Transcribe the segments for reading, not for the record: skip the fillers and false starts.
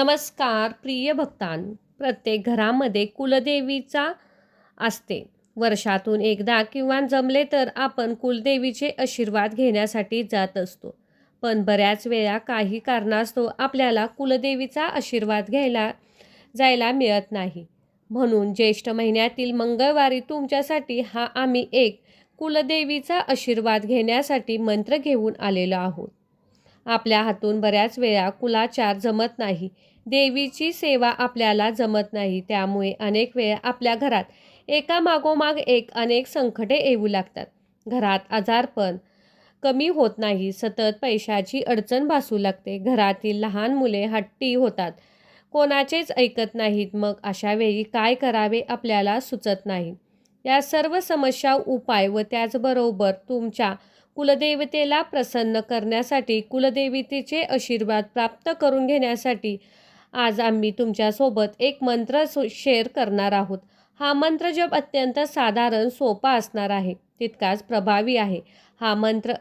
नमस्कार प्रिय भक्तांनो. प्रत्येक घरामध्ये कुलदेवीचा असते. वर्षातून एकदा किंवा जमले तर आपण कुलदेवीचे आशीर्वाद घेण्यासाठी जात असतो. पण बऱ्याच वेळा काही कारणास्तव आपल्याला कुलदेवीचा आशीर्वाद घ्यायला जायला मिळत नाही. म्हणून ज्येष्ठ महिन्यातील मंगळवारी तुमच्यासाठी आम्ही एक कुलदेवीचा आशीर्वाद घेण्यासाठी मंत्र घेऊन आलेलो आहोत. आपल्या हातून बऱ्याच वेळा कुलाचार जमत नाही, देवीची सेवा आपल्याला जमत नाही. त्यामुळे अनेक वेळा आपल्या घरात एकामागोमाग एक अनेक संकटे येऊ लागतात. घरात आजारपण कमी होत नाही, सतत पैशाची अडचण भासू लागते, घरातील लहान मुले हट्टी होतात, कोणाचेच ऐकत नाहीत. मग अशा वेळी काय करावे आपल्याला सुचत नाही. या सर्व समस्या उपाय व त्याचबरोबर तुमच्या कुलदेवतेला प्रसन्न करण्यासाठी, कुलदेवतेचे आशीर्वाद प्राप्त करून घेण्यासाठी आज आम्ही तुमच्यासोबत एक मंत्र शेअर करणार आहोत. हा मंत्र जप अत्यंत साधारण सोपा असणार आहे, तितकाच प्रभावी आहे. हा मंत्र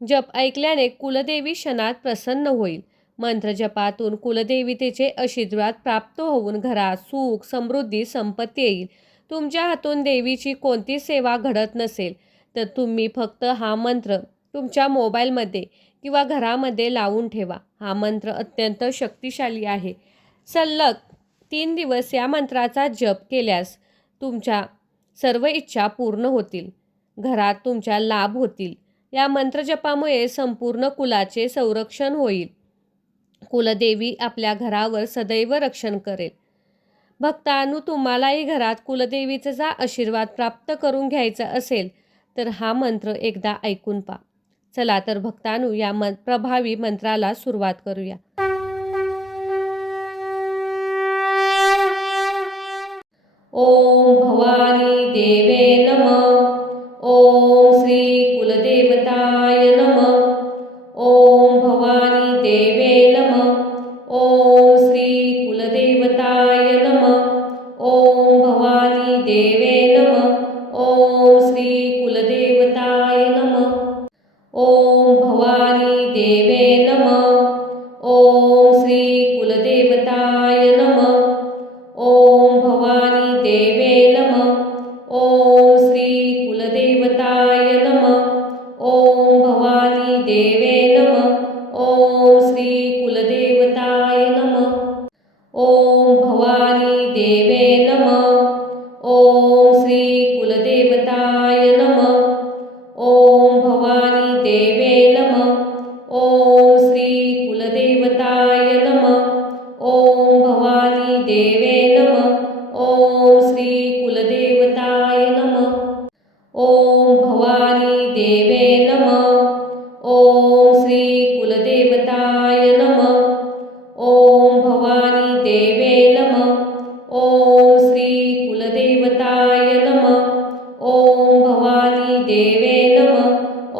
जप ऐकल्याने कुलदेवी क्षणात प्रसन्न होईल. मंत्र जपातून कुलदेवतेचे आशीर्वाद प्राप्त होऊन घरात सुख, समृद्धी, संपत्ती येईल. तुमच्या हातून देवीची कोणती सेवा घडत नसेल तर तुम्ही फक्त हा मंत्र तुमच्या मोबाईलमध्ये किंवा घरामध्ये लावून ठेवा. हा मंत्र अत्यंत शक्तिशाली आहे. सलग 3 दिवस या मंत्राचा जप केल्यास तुमच्या सर्व इच्छा पूर्ण होतील, घरात तुमच्या लाभ होतील. या मंत्रजपामुळे संपूर्ण कुलाचे संरक्षण होईल. कुलदेवी आपल्या घरावर सदैव रक्षण करेल. भक्तांनो, तुम्हालाही घरात कुलदेवीचा आशीर्वाद प्राप्त करून घ्यायचा असेल तर हा मंत्र एकदा ऐकून पहा. चला तर भक्तांनो, या प्रभावी मंत्राला सुरुवात करूया. ओम भवानी देवे नमः. ओम श्री कुलदेवताय नमः. ओम भवानी देवे नमः. ओम श्री कुलदेवताय नमः. ओम भवानी देवे नमः. ओम श्री कुलदेवताय नमः. ओम भवानी देवे नमः. ओम श्री कुलदेवताय नमः. ओम भवानी देवे नमः. ओम श्री कुलदेवताय नमः. ओम भवानी देवे नमः. ओम श्री कुलदेवताय नमः. ओम भवानी देवे नमः. ओम श्री कुलदेवताय नमः. ओम भवानी देवे नमः. ओम श्री कुलदेवताय नमः. ओम भवानी देवे नमः. ओम श्री कुलदेवताय नमः. ओम भवानी देवे नमः. ओम श्री कुलदेवताय नमः. ओम भवानी देवे नमः. ओम श्री कुलदेवताय नमः. ओम भवानी देवे नमः. ओम श्री कुलदेवताय नमः. ओम भवानी देवे नमः.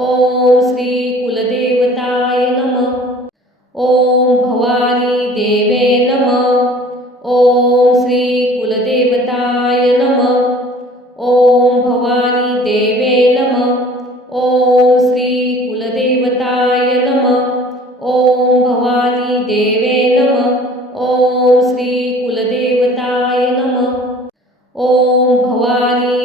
ओम श्री कुलदेवताय नमः. ओम भवानी देवे नमः. ओम श्री कुलदेवताय नमः. ओम भवानी देवे नमः. ओम श्री कुलदेवताय नमः. ओम भवानी देवे नमः. ओम श्री कुलदेवताय नमः. ओम भवानी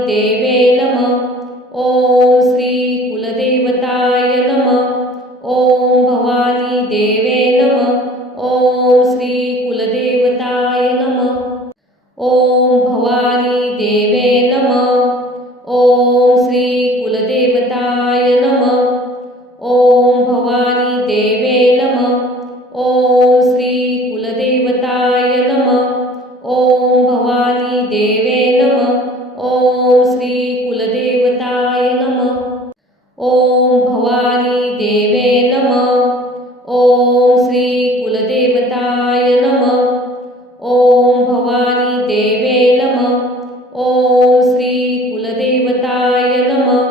देवे नमः. ओम श्री कुलदेवताय नमः. ओम भवानी देवे नमः. ओम श्री कुलदेवताय नमः. ओम भवानी देवे नमः. ओम श्री कुलदेवताय नमः. ओम भवानी देवे नमः. ओम श्री कुलदेवताय नमः. ओम भवानी देवे नमः. ओम श्री कुलदेवताय नमः. ओम भवानी देवे नमः. ओम श्री कुलदेवताय नमः. ओम भवानी देवे नमः. ओम श्री कुलदेवताय नमः.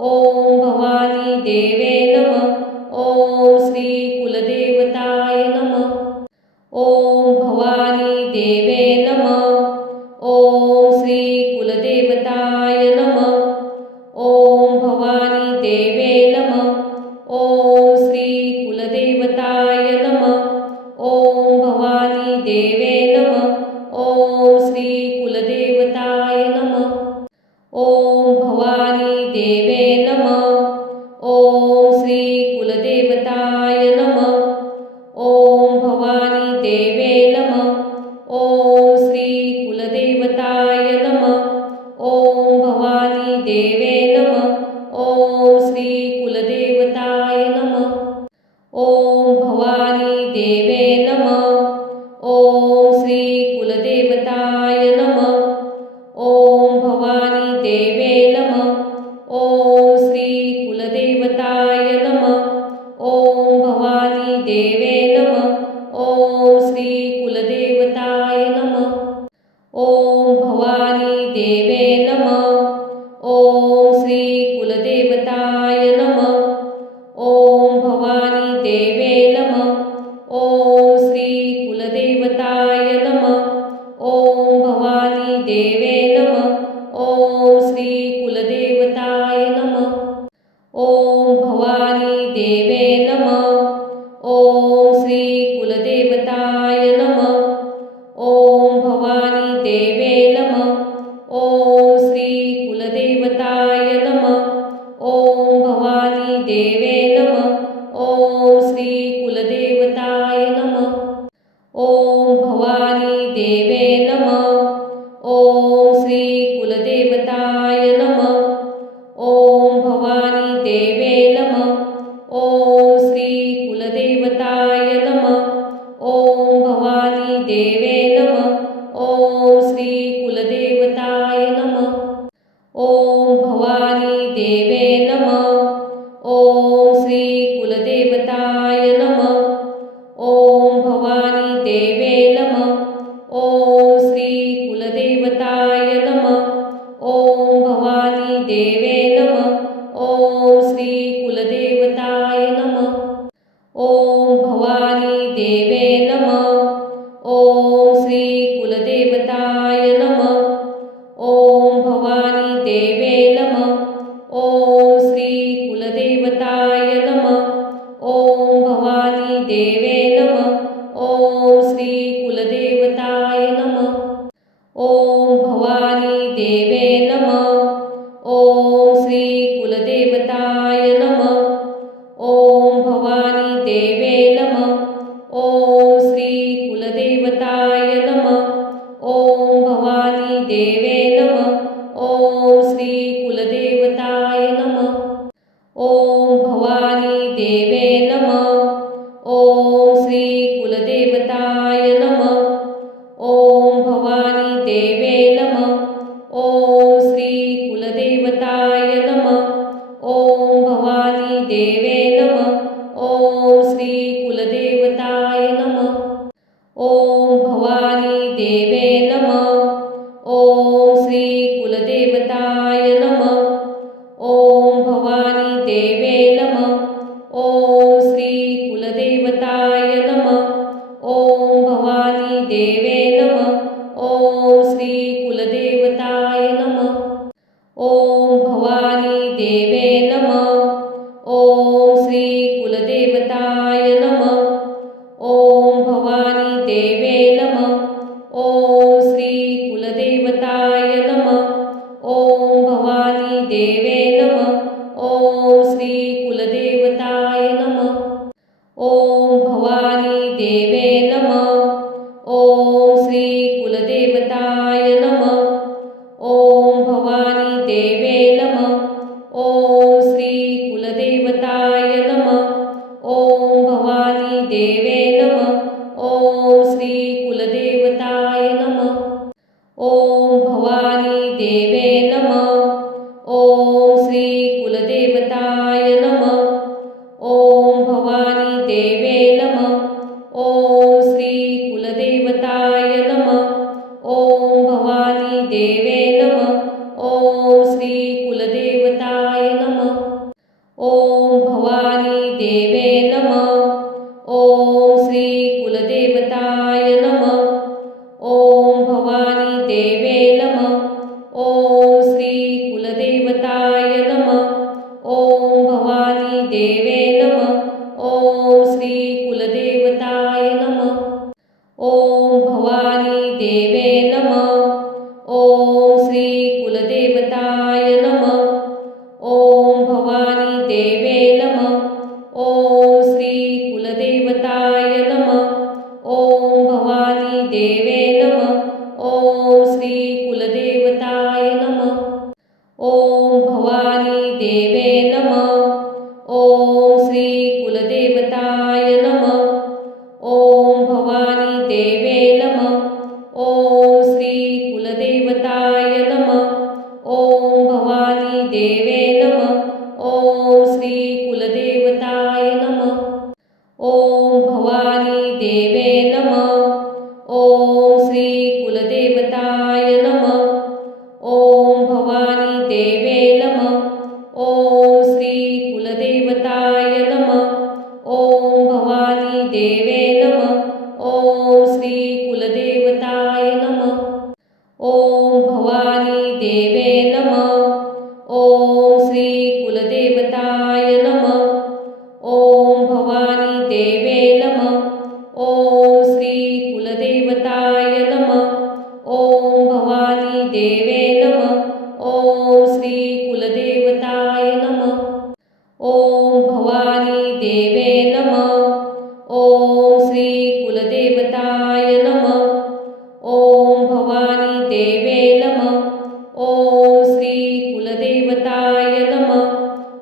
ओम भवानी देवे नमः. ओम श्री कुलदेवताय नमः. ओम भवानी देवे नमः. ओम श्री कुलदेवताय नमः. ओम कुलदेवताय नमः। ओम भवानी देवे नमः। ओम श्री कुलदेवताय नमः। ओम भवानी देवे नमः। ओम श्री कुलदेवताय नमः। ओम भवानी देवे नमः। ओम श्री कुलदेवताय नमः। ओम भवानी देवे नमः। ओम श्री कुलदेवताय नमः। ओम भवानी देवे नमः। ओम श्री कुलदेवताय नमः। ओम भवानी देवे नमः। ओम श्री कुलदेवताय नमः। ओम भवानी देवे नमः। ओम श्री कुलदेवताय नमः। ओम भवानी देवे नमः। ओम श्री कुलदेवताय नमः। ओम भवानी देवे नमः। ओम श्री कुलदेवताय नमः। ओम भवानी देवे नमः। ओम श्री कुलदेवताय नमः। ओम भवानी देवे नमः। ओम श्री कुलदेवताय नमः। ओम भवानी देवे नमः। ओम श्री कुलदेवताय नमः। ओम भवानी देवे नमः। ओम श्री कुलदेवताय नमः। ओम भवानी देवे नमः। ओम श्री कुलदेवताय नमः। ओम भवानी देवे नमः। ओम श्री कुलदेवताय नमः। ओम भवानी देवे नमः। ओम श्री कुलदेवताय नमः। ओम भवानी देवे नमः। ओम श्री कुलदेवताय नमः। ओम भवानी देवे नमः। ओम श्री कुलदेवताय नमः। ओम भवानी देवे नमः। ओम श्री कुलदेवताय नमः। ओम भवानी देवे नमः। ओम श्री कुलदेवताय नमः। ओम भवानी देवे नमः। ओम श्री कुलदेवताय नमः। ओम भवानी देवे नमः। ओम श्री कुलदेवताय नमः। ओम भवानी देवे नमः। ओम श्री कुलदेवताय नमः। ओम भवानी देवे नमः। ओम श्री कुलदेवताय नमः। ओम भवानी देवे नमः। ओम श्री कुलदेवताय नमः। ओम भवानी देवे नमः। ओम श्री कुलदेवताय नमः। ओम भवानी देवे नमः। ओम श्री कुलदेवताय नमः। ओम भवानी देवे नमः। ओम श्री कुलदेवताय नमः। ओम भवानी देवे नमः। ओम श्री कुलदेवताय नमः। ओम भवानी देवे नमः। ओम श्री कुलदेवताय नमः। ओम भवानी देवे नमः। ओम श्री कुलदेवताय नमः। ओम भवानी देवे नमः। ओम श्री कुलदेवताय नमः। ओम भवानी देवे नमः। ओम श्री कुलदेवताय नमः। ओम भवानी देवे नमः। ओम श्री कुलदेवताय नमः। ओम भवानी देवे नमः। ओम श्री कुलदेवताय नमः। ओम भवानी देवे नमः। ओम श्री कुलदेवताय नमः। ओम भवानी देवे नमः। ओम श्री कुलदेवताय नमः। ओम भवानी देवे नमः। ओम श्री कुलदेवताय नमः। ओम भवानी देवे नमः। ओम श्री कुलदेवताय नमः। ओम भवानी देवे नमः। ओम श्री कुलदेवताय नमः। ओम भवानी देवे नमः। ओम श्री कुलदेवताय नमः। ओम भवानी देवे नमः। ओम श्री कुलदेवताय नमः। ओम भवानी देवे नमः। ओम कुलदेवताय नमः. ओम भवानी देवे नमः. ओम श्री कुलदेवताय नमः. ओम भवानी देवे नमः. ओम श्री कुलदेवताय नमः. ओम भवानी देवे नमः. ओम श्री कुलदेवताय नमः. ओम भवानी देवे नमः. ओम श्री कुलदेवताय नमः. ओम भवानी देवे नमः. ओम श्री कुलदेवताय नमः. ओम भवानी देवे नमः. ओम श्री कुलदेवताय नमः. ओम भवानी देवे नमः. ओम श्री कुलदेवताय नमः. ओम भवानी देवे नमः. ओम श्री कुलदेवताय नमः. ओम भवानी देवे नमः. ओम श्री कुलदेवताय नमः.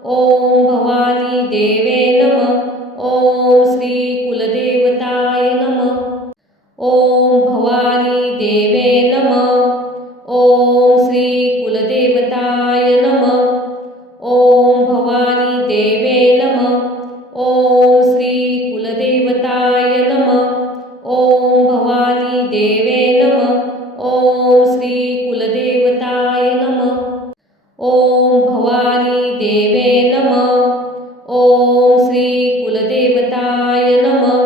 ओम भवानी देवे नमः. ओम श्री कुलदेवताय नमः. ओम भवानी देवे नमः. ओम श्री कुलदेवताय नमः. ओम भवानी देवे नमः. ओम श्री कुलदेवताय नमः. ओम भवानी देवे नमः. ओम श्री कुलदेवताय नमः. ओम भवानी देवे नमः. ओम श्री कुलदेवताय नमः.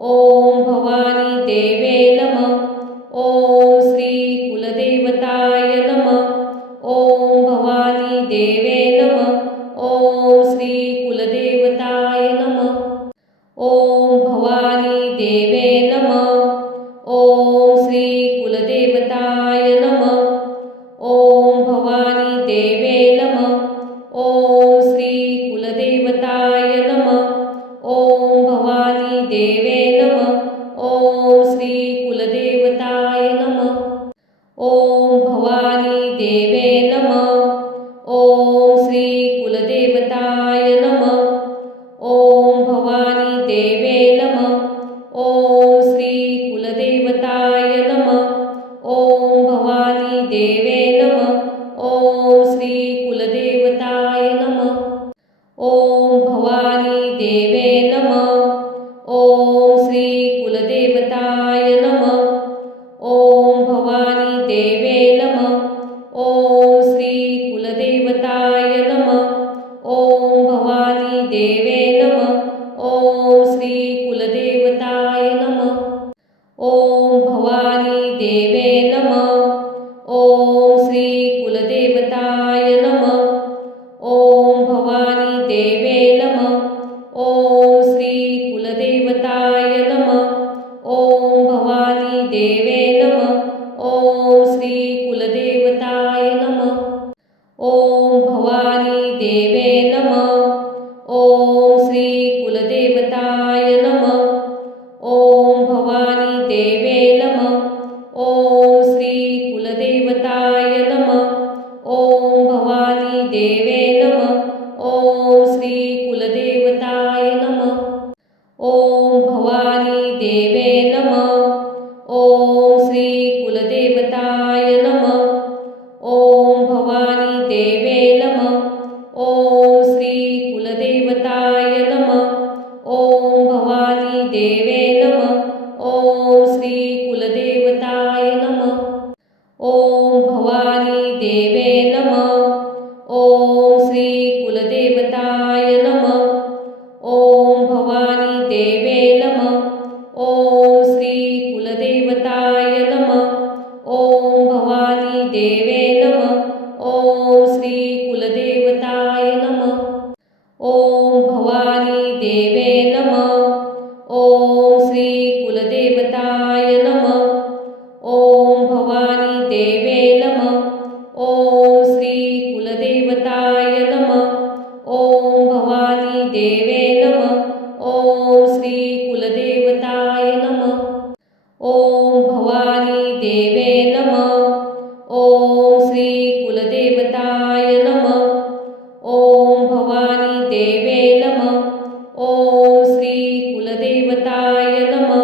ओम भवानी देवे नमः. ओम श्री कुलदेवताय नमः. ओम भवानी देवे नमः. ओम श्री कुलदेवताय नमः. ओम भवानी देवे नमः. ओम श्री कुलदेवताय नमः. ओम भवानी देवे नमः. ओम श्री कुलदेवताय नमः. ओम भवानी देवे नमः. ओम श्री कुलदेवताय नमः. ओम भवानी देवे नमः. ओम श्री कुलदेवताय नमः. ओम भवानी देवे नमः. ओम श्री कुलदेवताय नमः. ओम भवानी देवे नमः. ओम श्री कुलदेवताय नमः. ओम भवानी देवे नमः. ओम श्री कुलदेवताय नमः. ओम भवानी देवे नमः. ओम श्री कुलदेवताय नमः. ओम भवानी देवे नमः. ओम श्री कुलदेवताय नमः. ओम भवानी देवे नमः. ओम श्री कुलदेवताय नमः. ओम भवानी देवे नमः. ओम श्री कुलदेवताय नमः. ओम भवानी देवे नमः. ओम श्री कुलदेवताय नमः. ओम भवानी देवे नमः. ओम श्री कुलदेवताय नमः. ओम भवानी देवे नमः. ओम श्री कुलदेवताय नमः. ओम भवानी देवे नमः. ओम श्री कुलदेवताय नमः. ओम भवानी देवे नमः. ओम श्री कुलदेवताय नमः. ओम भवानी देवे नमः. ओम श्री कुलदेवताय नमः. ओम भवानी देवे नमः. ओम श्री कुलदेवताय नमः. ओम भवानी देवे नमः. ओम श्री कुलदेवताय नमः. ओम भवानी देवे नमः. ओम श्री कुलदेवताय नमः. ओम भवानी देवे नमः. ओम श्री कुलदेवताय नमः. ओम भवानी देवे नमः. ओम श्री कुलदेवताय नमः. ओम भवानी देवे नमः. ओम श्री कुलदेवताय नमः. ओम भवानी देवे नमः. ओम श्री कुलदेवताय नमः. ओम भवानी देवे नमः. ओम श्री कुलदेवताय नमः. ओम भवानी देवे नमः. ओम श्री कुलदेवताय नमः.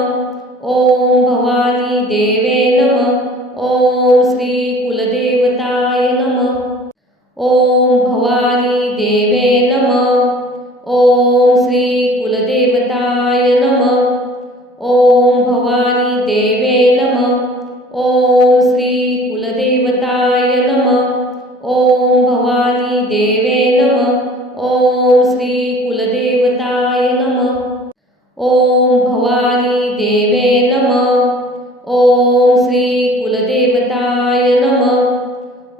ओम भवानी देवे नमः. ओम श्री कुलदेवताय नमः। ओम भवानी देवे नमः। ओम श्री कुलदेवताय नमः। ओम भवानी देवे नमः। ओम श्री कुलदेवताय नमः। ओम भवानी देवे नमः। ओम श्री कुलदेवताय नमः। ओम भवानी देवे नमः। ओम श्री कुलदेवताय नमः।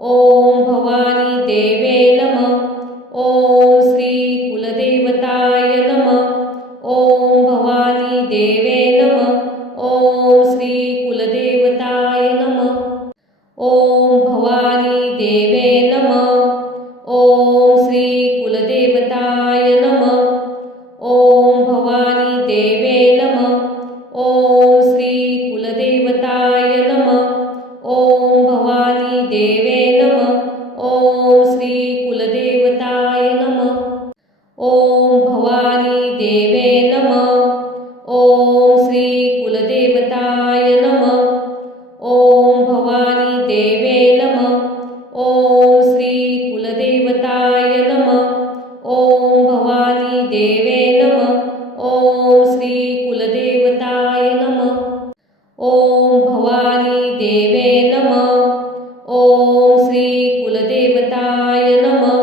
ओम भवानी देवे नमः। ओम श्री कुलदेवताय नमः। ओम भवानी देवे नमः। ओम श्री कुलदेवताय नमः। ओम भवानी देवे नमः। ओम श्री कुलदेवताय नमः। ओम भवानी देवे नमः। ओम श्री कुलदेवताय नमः। ओम भवानी देवे नमः। ओम श्री कुलदेवताय नमः। ओम भवानी देवे नमः। ओम श्री कुलदेवताय नमः। ओम भवानी देवे नमः। ओम श्री कुलदेवताय नमः। ओम भवानी देवे नमः। ओम श्री कुलदेवताय नमः। ओम भवानी देवे नमः। ओम श्री कुलदेवताय नमः।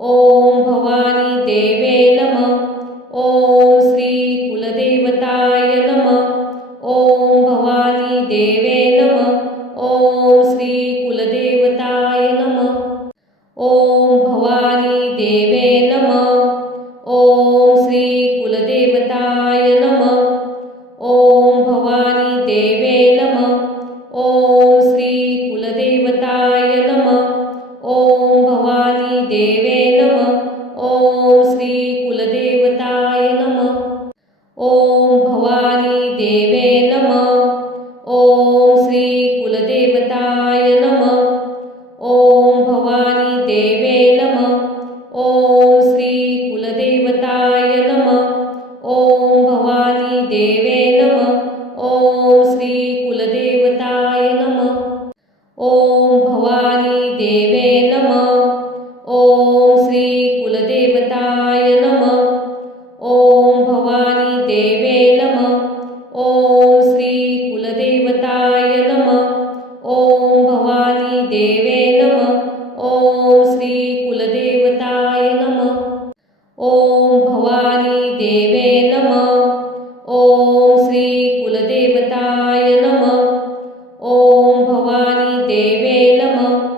ओम भवानी देवे नमः। ओम श्री कुलदेवताय नमः। ओम भवानी देवे नमः। ओम श्री कुलदेवताय नमः। ओम भवानी देवे नमः। ओम श्री कुलदेवताय नमः। ओम भवानी देवे नमः। ओम श्री कुलदेवताय नमः। ओम भवानी देवे नमः। ओम श्री कुलदेवताय नमः। ओम भवानी देवे नमः। ओम श्री कुलदेवताय नमः। ओम भवानी देवे नमः। ओम श्री कुलदेवताय नमः। ओम भवानी देवे नमः। ओम श्री कुलदेवताय नमः। ओम भवानी देवे नमः। ओम श्री कुलदेवताय नमः। ओम भवानी देवे नमः। ओम श्री कुलदेवताय नमः। ओम भवानी देवे नमः। ओम श्री कुलदेवताय नमः। ओम भवानी देवे नमः। ओम श्री कुलदेवताय नमः। ओम भवानी देवे नमः।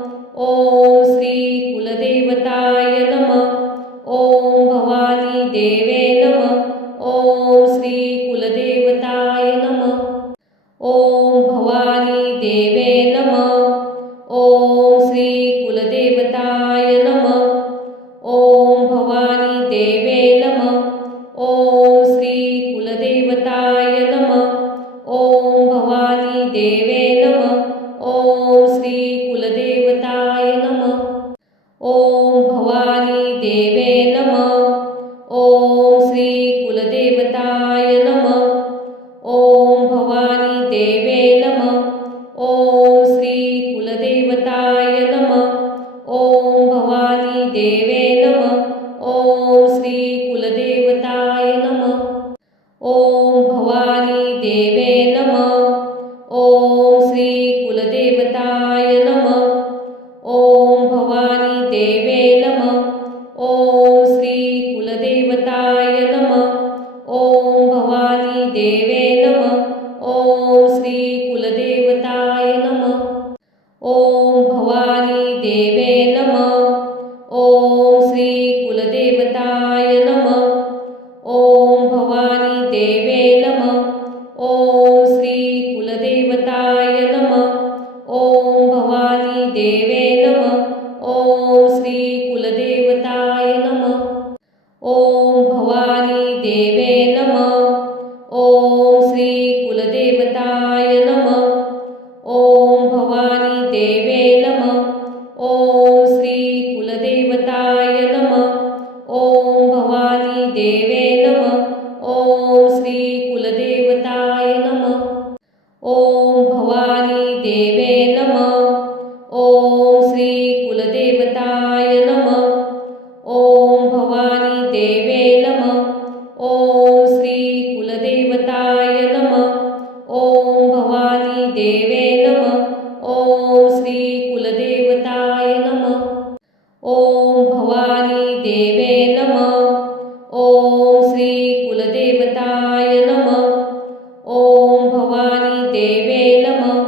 ओम श्री कुलदेवताय नमः। ओम भवानी देवे नमः। ओम श्री कुलदेवताय नमः। ओम भवानी देवे नमः। ओम श्री कुलदेवताय नमः। ओम भवानी देवे नमः। ओम श्री कुलदेवताय नमः। ओम भवानी देवे नमः। ओम श्री कुलदेवताय नमः। ओम भवानी देवे नमः। ओम श्री कुलदेवताय नमः। ओम भवानी देवे नमः। ओम श्री कुलदेवताय नमः। ओम भवानी देवे नमः। ओम श्री कुलदेवताय नमः। ओम भवानी देवे नमः। ओम श्री कुलदेवताय नमः। ओम भवानी देवे नमः। ओम श्री कुलदेवताय नमः। ओम भवानी देवे नमः। ओम श्री कुलदेवताय नमः। ओम भवानी देवे नमः। ओम श्री कुलदेवताय नमः। ओम भवानी देवे नमः। ओम श्री कुलदेवताय नमः। ओम भवानी देवे नमः। ओम श्री कुलदेवताय नमः। ओम भवानी देवे नमः। ओम श्री कुलदेवताय नमः। ओम भवानी देवे नमः। ओम श्री कुलदेवताय नमः। ओम भवानी देवे नमः। ओम श्री कुलदेवताय नमः। ओम भवानी देवे नमः। श्री कुलदेवताय नमः। ओम भवानी देवे नमः। ओम श्री कुलदेवताय नमः। ओम भवानी देवे नमः।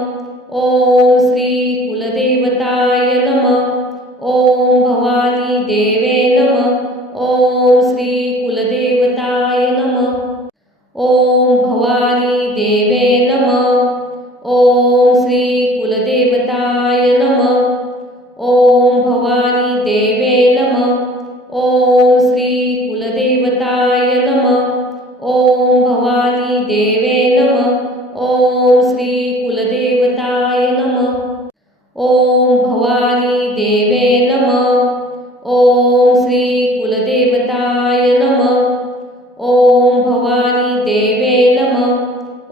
ओम श्री कुलदेवताय नमः। ओम भवानी देवे नमः। ओम श्री कुलदेवताय नमः। ओम भवानी देवे नमः। ओम श्री कुलदेवताय नमः। ओम भवानी देवे नमः। ओम श्री कुलदेवताय नमः। ओम भवानी देवे नमः। ओम श्री कुलदेवताय नमः। ओम भवानी देवे नमः। ओम श्री कुलदेवताय नमः। ओम भवानी देवे नमः।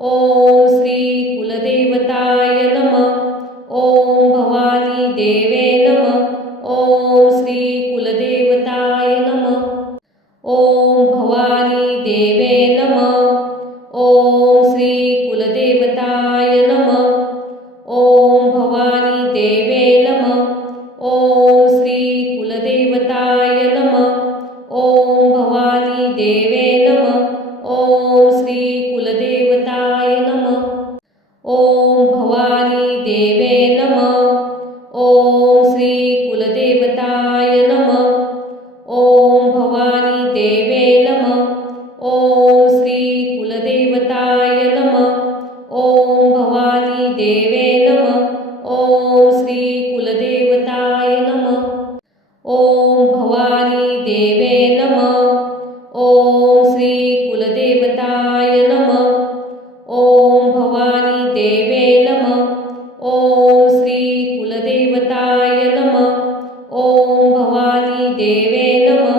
ओम श्री कुलदेवताय नमः। ओम भवानी देवे नमः। ओम श्री कुलदेवताय नमः। ओम भवानी देवे नमः। ओम श्री कुलदेवताय नमः। ओम भवानी देवे नमः। ओम श्री कुलदेवताय नमः। ओम भवानी देवे नमः। ओम श्री कुलदेवताय नमः। ओम भवानी देवे नमः। ओम श्री कुलदेवताय नमः। ओम भवानी देवे नमः। ओम श्री कुलदेवताय नमः। ओम भवानी देवे नमः। ओम श्री कुलदेवताय नमः। ओम भवानी देवे नमः। ओम श्री कुलदेवताय नमः। ओम भवानी देवे नमः। ओम श्री कुलदेवताय नमः। ओम भवानी देवे नमः।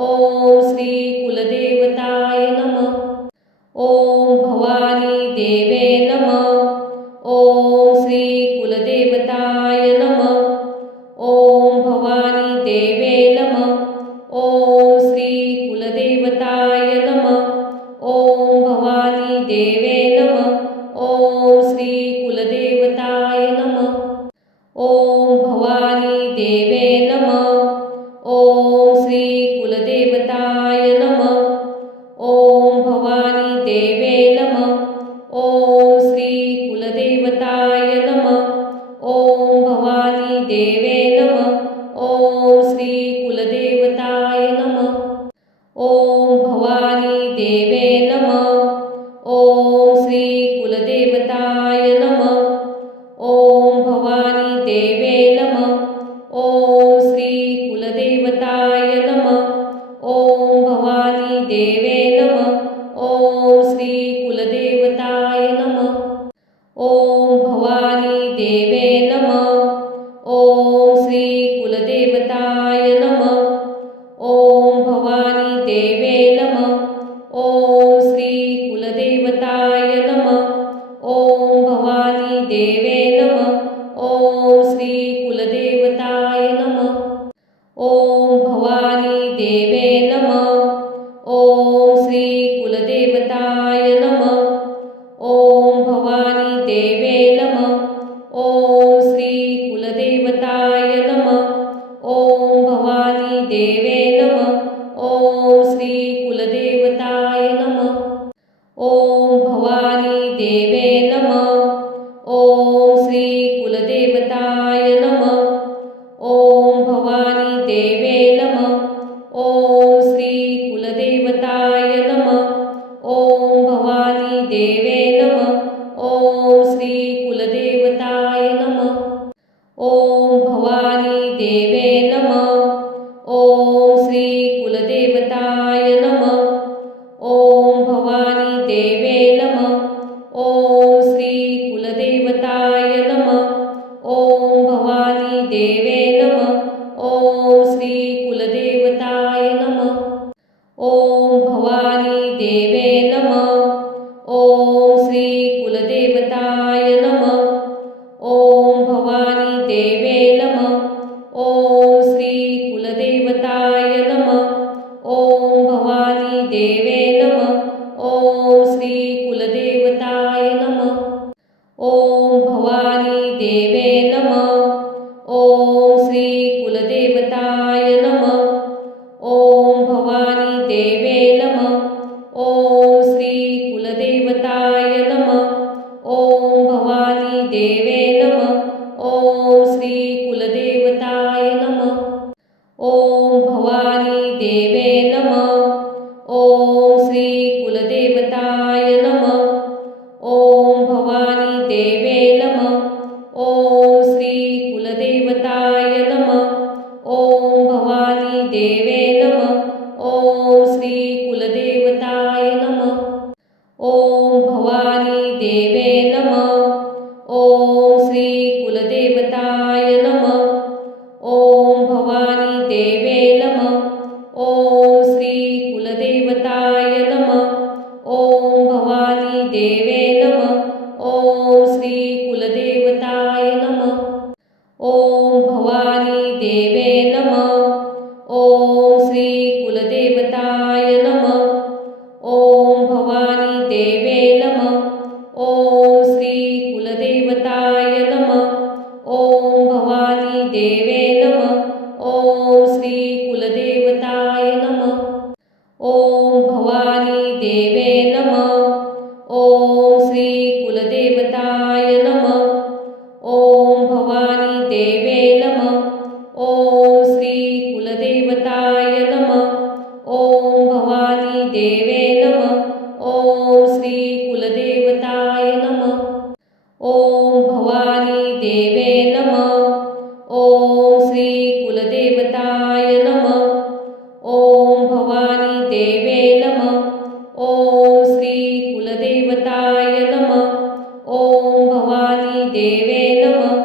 ओम श्री कुलदेवताय नमः। ओम भवानी देवे नमः। ओम श्री कुलदेवताय नमः। ओम भवानी देवे नमः। ओम श्री कुलदेवताय नमः। ओम भवानी देवे नमः। ओम श्री कुलदेवताय नमः। ओम भवानी देवे नमः। ओम श्री कुलदेवताय नमः। ओम भवानी देवे नमः। ओम श्री कुलदेवताय नमः। ओम भवानी देवे नमः। ओम श्री कुलदेवताय नमः। ओम भवानी देवे नमः। ओम श्री कुलदेवताय नमः। ओम भवानी देवे नमः। ओम श्री कुलदेवताय नमः। ओम भवानी देवे नमः। ओम श्री कुलदेवताय नमः। ओम भवानी देवे नमः। ओम श्री कुलदेवताय नमः। ओम भवानी देवे नमः। ओम श्री कुलदेवताय नमः। ओम भवानी देवे नमः। ओम श्री कुलदेवताय नमः। ओम भवानी देवे नमः। ओम श्री कुलदेवताय नमः। ओम भवानी देवे नमः। ओम श्री कुलदेवताय नमः। ओम भवानी देवे नमः। ओम श्री कुलदेवताय नमः। ओम भवानी देवे नमः। ओम श्री कुलदेवताय नमः। ओम भवानी देवे नमः। ओम श्री कुलदेवताय नमः। ओम भवानी देवे नमः। ओम श्री कुलदेवताय नमः। ओम भवानी देवे नमः। ओम श्री कुलदेवताय नमः। ओम भवानी देवे नमः। ओम श्री कुलदेवताय नमः। ओम भवानी देवे नमः। ओम श्री कुलदेवताय नमः। ओम भवानी देवे नमः। ओम श्री कुलदेवताय नमः। ओम भवानी देवे नमः। ओम श्री कुलदेवताय नमः। ओम भवानी देवे नमः। ओम श्री कुलदेवताय नमः। ओम भवानी देवे नमः। ओम श्री कुलदेवताय नमः। ओम भवानी देवे नमः। ओम श्री कुलदेवताय नमः। ओम भवानी देवे नमः। ओम श्री कुलदेवताय नमः। ओम भवानी देवे नमः। ओम श्री कुलदेवताय नमः। ओम भवानी देवे नमः। ओम श्री कुलदेवताय नमः। ओम भवानी देवे नमः। ओम श्री कुलदेवताय नमः। ओम भवानी देवे नमः। ओम श्री कुलदेवताय नमः। ओम भवानी देवे नमः। ओम श्री कुलदेवताय नमः। ओम भवानी देवे नमः। ओम श्री कुलदेवताय नमः। ओम भवानी देवे नमः। ओम श्री कुलदेवताय नमः। ओम भवानी देवे नमः। ओम श्री कुलदेवताय नमः। ओम भवानी देवे नमः। ओम श्री कुलदेवताय नमः। ओम भवानी देवे नमः। ओम श्री कुलदेवताय नमः। ओम भवानी देवे नमः। ओम श्री कुलदेवताय नमः। ओम भवानी देवे नमः। ओम श्री कुलदेवताय नमः। ओम भवानी देवे नमः।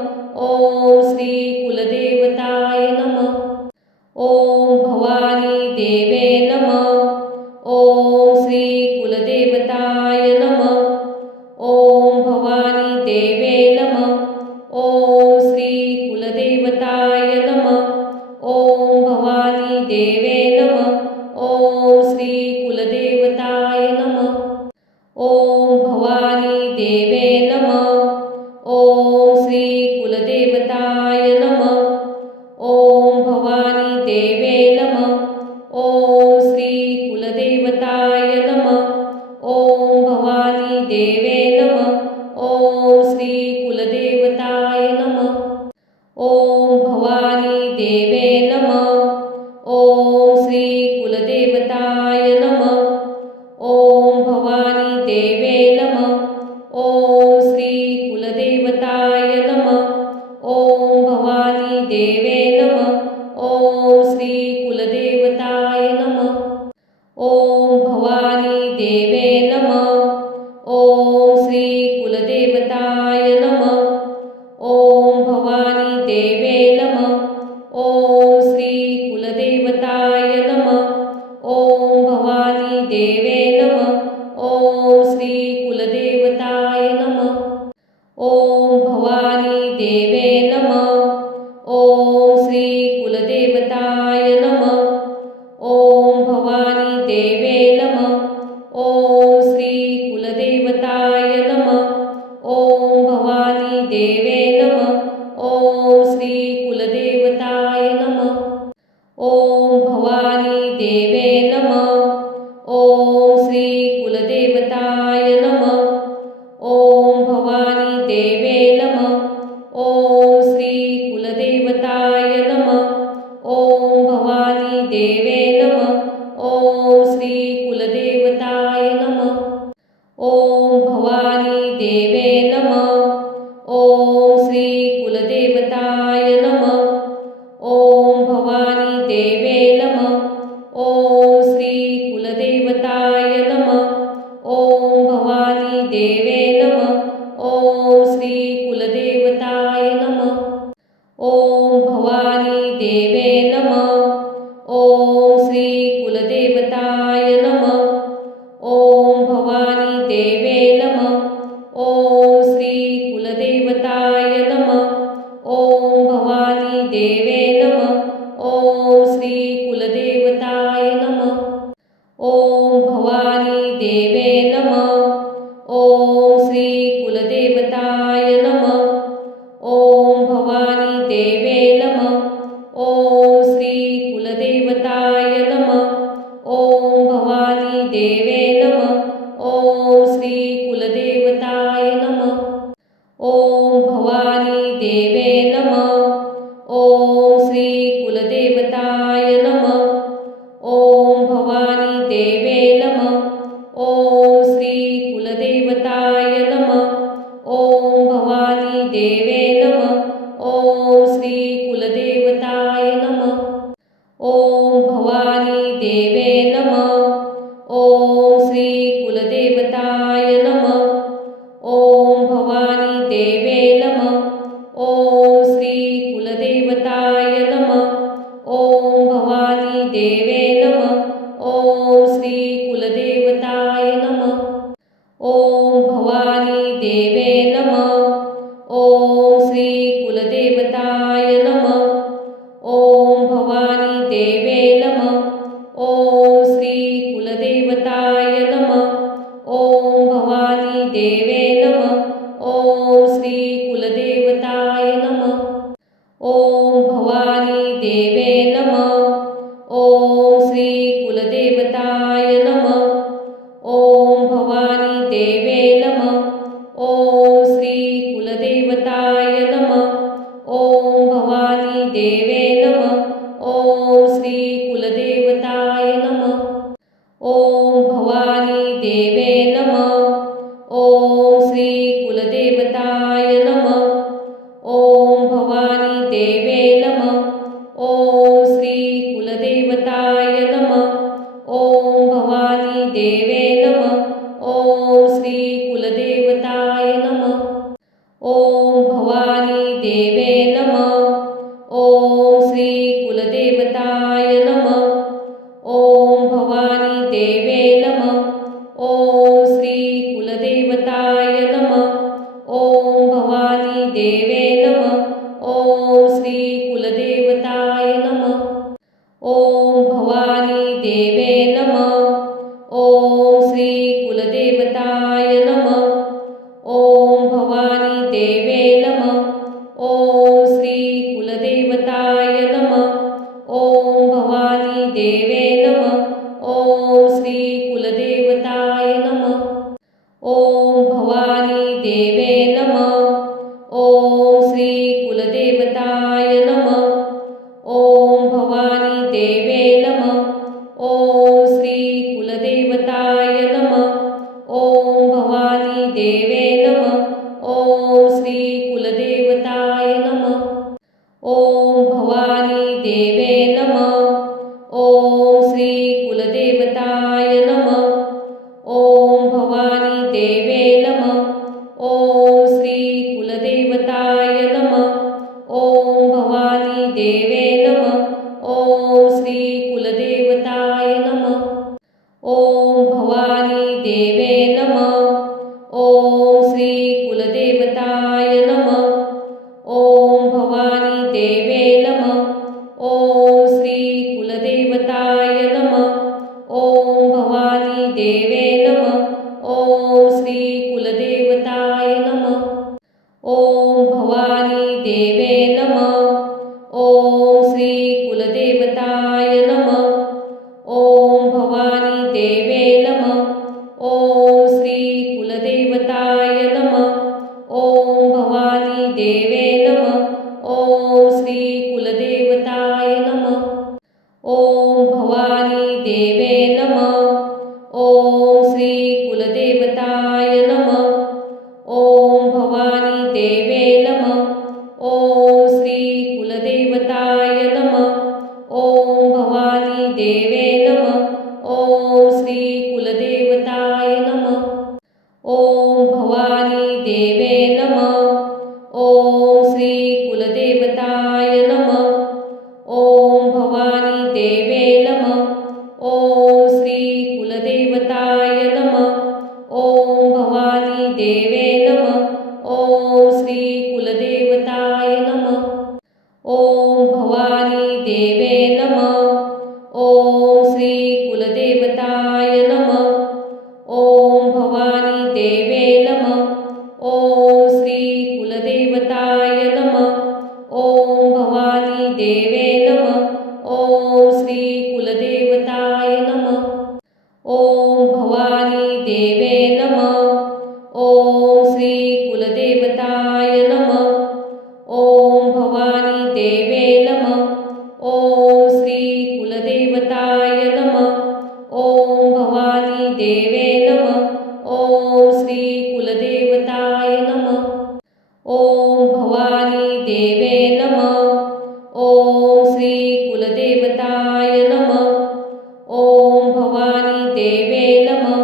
ओम श्री कुलदेवताय नमः। ओम भवानी देवे नमः। ओम श्री कुलदेवताय नमः। ओम भवानी देवे नमः। ओम श्री कुलदेवताय नमः। ओम भवानी देवे नमः। ओम श्री कुलदेवताय नमः। ओम भवानी देवे नमः। ओम श्री कुलदेवताय नमः। ओम भवानी देवे नमः। ओम श्री कुलदेवताय नमः। ओम भवानी देवे नमः। ओम श्री कुलदेवताय नमः। ओम भवानी देवे नमः। ओम श्री कुलदेवताय नमः। ओम भवानी देवे नमः। ओम श्री कुलदेवताय नमः। ओम भवानी देवे नमः। ओम श्री कुलदेवताय नमः। ओम भवानी देवे नमः। ओम श्री कुलदेवताय नमः। ओम भवानी देवे नमः। ओम श्री कुलदेवताय नमः। ओम भवानी देवे नमः। ओम श्री कुलदेवताय नमः। ओम भवानी देवे नमः। ओम श्री कुलदेवताय नमः। ओम भवानी देवे नमः। ओम श्री कुलदेवताय नमः। ओम भवानी देवे नमः। ओम श्री कुलदेवताय नमः। ओम भवानी देवे नमः। ओम श्री कुलदेवताय नमः। ओम भवानी देवे नमः। ओम श्री कुलदेवताय नमः। ओम भवानी देवे नमः। ओम श्री कुलदेवताय नमः। ओम भवानी देवे नमः। ओम श्री कुलदेवताय नमः। ओम भवानी देवे नमः। ओम श्री कुलदेवताय नमः। ओम भवानी देवे नमः। ओम श्री कुलदेवताय नमः। ओम भवानी देवे नमः। ओम श्री कुलदेवताय नमः। ओम भवानी देवे नमः। ओम श्री कुलदेवताय नमः। ओम भवानी देवे नमः। ओम श्री कुलदेवताय नमः। ओम भवानी देवे नमः। ओम श्री कुलदेवताय नमः। ओम भवानी देवे नमः। ओम श्री कुलदेवताय नमः। ओम भवानी देवे नमः। ओम श्री कुलदेवताय नमः। ओम भवानी देवे देवे नमः. ओम श्री कुलदेवताय नमः. ओम भवानी देवे नमः. ओम श्री कुलदेवताय नमः. ओम भवानी देवे नमः. ओम श्री कुलदेवताय नमः. ओम भवानी देवे नमः. ओम श्री कुलदेवताय नमः. ओम भवानी देवे नमः. ओम श्री कुलदेवताय नमः. ओम भवानी देवे नमः. ओम श्री कुलदेवताय नमः. ओम भवानी देवे नमः. ओम श्री कुलदेवताय नमः. ओम भवानी देवे नमः. ओम श्री कुलदेवताय नमः. ओम भवानी देवे नमः. ओम श्री कुलदेवताय नमः. ओम भवानी देवे नमः. ओम श्री कुलदेवताय नमः. ओम भवानी देवे नमः. ओम श्री कुलदेवताय नमः. ओम भवानी देवे नमः. ओम श्री कुलदेवताय नमः. ओम भवानी देवे नमः. ओम श्री कुलदेवताय नमः. ओम भवानी देवे नमः. ओम श्री कुलदेवताय नमः. ओम भवानी देवे नमः. ओम श्री कुलदेवताय नमः. ओम भवानी देवे नमः. ओम श्री कुलदेवताय नमः. ओम भवानी देवे नमः. ओम श्री कुलदेवताय नमः. ओम भवानी देवे नमः. ओम श्री कुलदेवताय नमः. ओम भवानी देवे नमः. ओम श्री कुलदेवताय नमः. ओम भवानी देवे नमः. ओम श्री कुलदेवताय नमः. ओम भवानी देवे नमः. ओम श्री कुलदेवताय नमः. ओम भवानी देवे नमः. ओम श्री कुलदेवताय नमः. ओम भवानी देवे नमः. ओम श्री कुलदेवताय नमः. ओम भवानी देवे नमः. ओम श्री कुलदेवताय नमः. ओम भवानी देवे नमः. ओम श्री कुलदेवताय नमः. ओम भवानी देवे नमः. ओम श्री कुलदेवताय नमः. ओम भवानी देवे नमः. ओम श्री कुलदेवताय नमः. ओम भवानी देवे नमः. ओम श्री कुलदेवताय नमः. ओम भवानी देवे नमः. ओम श्री कुलदेवताय नमः. ओम भवानी देवे नमः. ओम श्री कुलदेवताय नमः. ओम भवानी देवे नमः. ओम श्री कुलदेवताय नमः. ओम भवानी देवे नमः. ओम श्री कुलदेवताय नमः. ओम भवानी देवे नमः. ओम श्री कुलदेवताय नमः. ओम भवानी देवे नमः. ओम श्री कुलदेवताय नमः. ओम भवानी देवे नमः. ओम श्री कुलदेवताय नमः. ओम भवानी देवे नमः. ओम श्री कुलदेवताय नमः. ओम भवानी देवे नमः. ओम श्री कुलदेवताय नमः. ओम भवानी देवे नमः. ओम श्री कुलदेवताय नमः. ओम भवानी देवे नमः. ओम श्री कुलदेवताय नमः. ओम भवानी देवे नमः. ओम श्री कुलदेवताय नमः. ओम भवानी देवे नमः. ओम श्री कुलदेवताय नमः. ओम भवानी देवे नमः. ओम श्री कुलदेवताय नमः. ओम भवानी देवे नमः. ओम श्री कुलदेवताय नमः. ओम भवानी देवे नमः। ओम श्री कुलदेवताय नमः। ओम भवानी देवे नमः। ओम श्री कुलदेवताय नमः। ओम भवानी देवे नमः। ओम श्री कुलदेवताय नमः। ओम भवानी देवे नमः।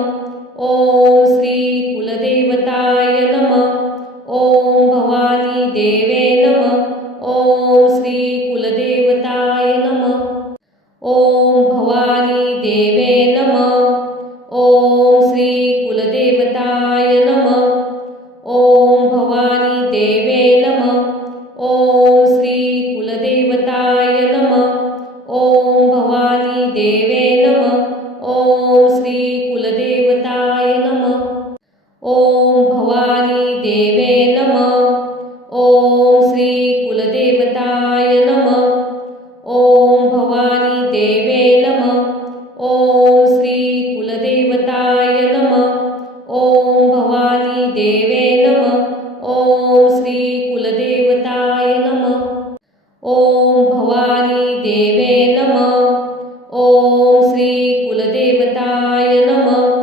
ओम श्री कुलदेवताय नमः। ओम भवानी देवे नमः। ओम श्री कुलदेवताय नमः। ओम भवानी देवे नमः। ओम श्री कुलदेवताय नमः। ओम भवानी देवे नमः। ओम श्री कुलदेवताय नमः। ओम भवानी देवे नमः। ओम श्री कुलदेवताय नमः। ओम भवानी देवे नमः। ओम श्री कुलदेवताय नमः। ओम भवानी देवे नमः। ओम श्री कुलदेवताय नमः। ओम भवानी देवे नमः। ओम श्री कुलदेवताय नमः। ओम भवानी देवे नमः। ओम श्री कुलदेवताय नमः।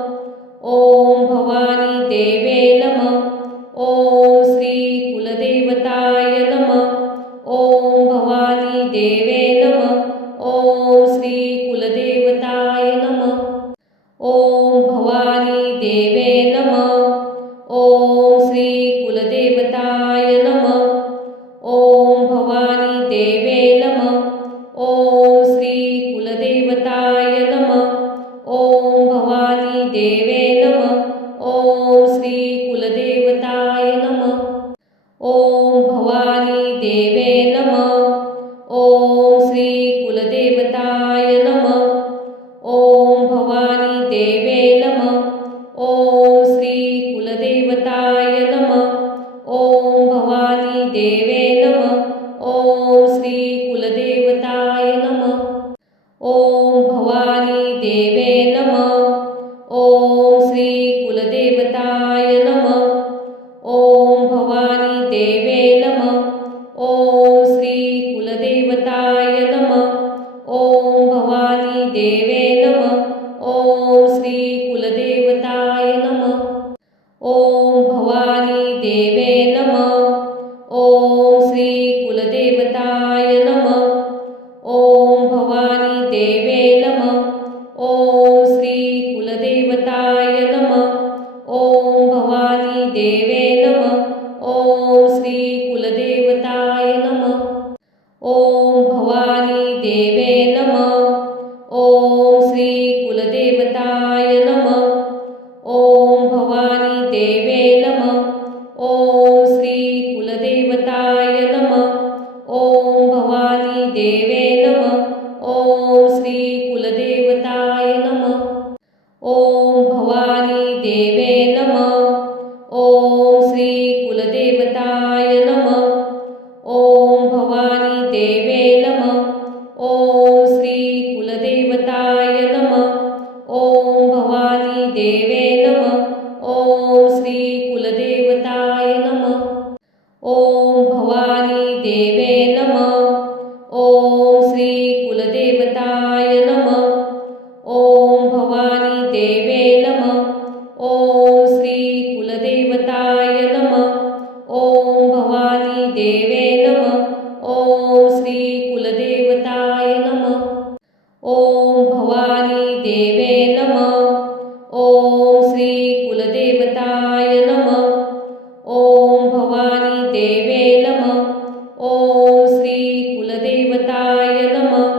ओम भवानी देवे नमः। ओम श्री कुलदेवताय नमः। ओम भवानी देवे नमः। ओम श्री कुलदेवताय नमः। ओम भवानी देवे नमः। ओम श्री कुलदेवताय नमः। ओम भवानी देवे नमः। ओम श्री कुलदेवताय नमः। ओम भवानी देवे नमः। ओम श्री कुलदेवताय नमः। ओम भवानी देवे नमः। ओम श्री कुलदेवताय नमः। ओम भवानी देवे नमः। ओम श्री कुलदेवताय नमः। ओम भवानी देवे नमः। ओम श्री कुलदेवताय नमः। ओम भवानी देवे नमः। ओम श्री कुलदेवताय नमः। ओम भवानी देवे नमः। ओम श्री कुलदेवताय नमः। ओम भवानी देवे नमः। ओम श्री कुलदेवताय नमः। ओम भवानी देवे नमः। ओम श्री कुलदेवताय नमः। ओम भवानी देवे नमः। ओम श्री कुलदेवताय नमः। ओम भवानी देवे नमः। ओम श्री कुलदेवताय नमः। ओम भवानी देवे नमः। ओम श्री कुलदेवताय नमः। ओम भवानी देवे नमः। ओम श्री कुलदेवताय नमः। ओम भवानी देवे नमः। ओम श्री कुलदेवताय नमः। ओम भवानी देवे नमः। ओम श्री कुलदेवताय नमः। ओम भवानी देवे नमः। ओम श्री कुलदेवताय नमः। ओम भवानी देवे नमः। ओम श्री कुलदेवताय नमः। ओम भवानी देवे नमः। ओम श्री कुलदेवताय नमः। ओम भवानी देवे नमः। ओम श्री कुलदेवताय नमः। ओम भवानी देवे नमः। ओम श्री कुलदेवताय नमः। ओम भवानी देवे नमः। ओम श्री कुलदेवताय नमः। ओम भवानी देवे नमः। ओम श्री कुलदेवताय नमः।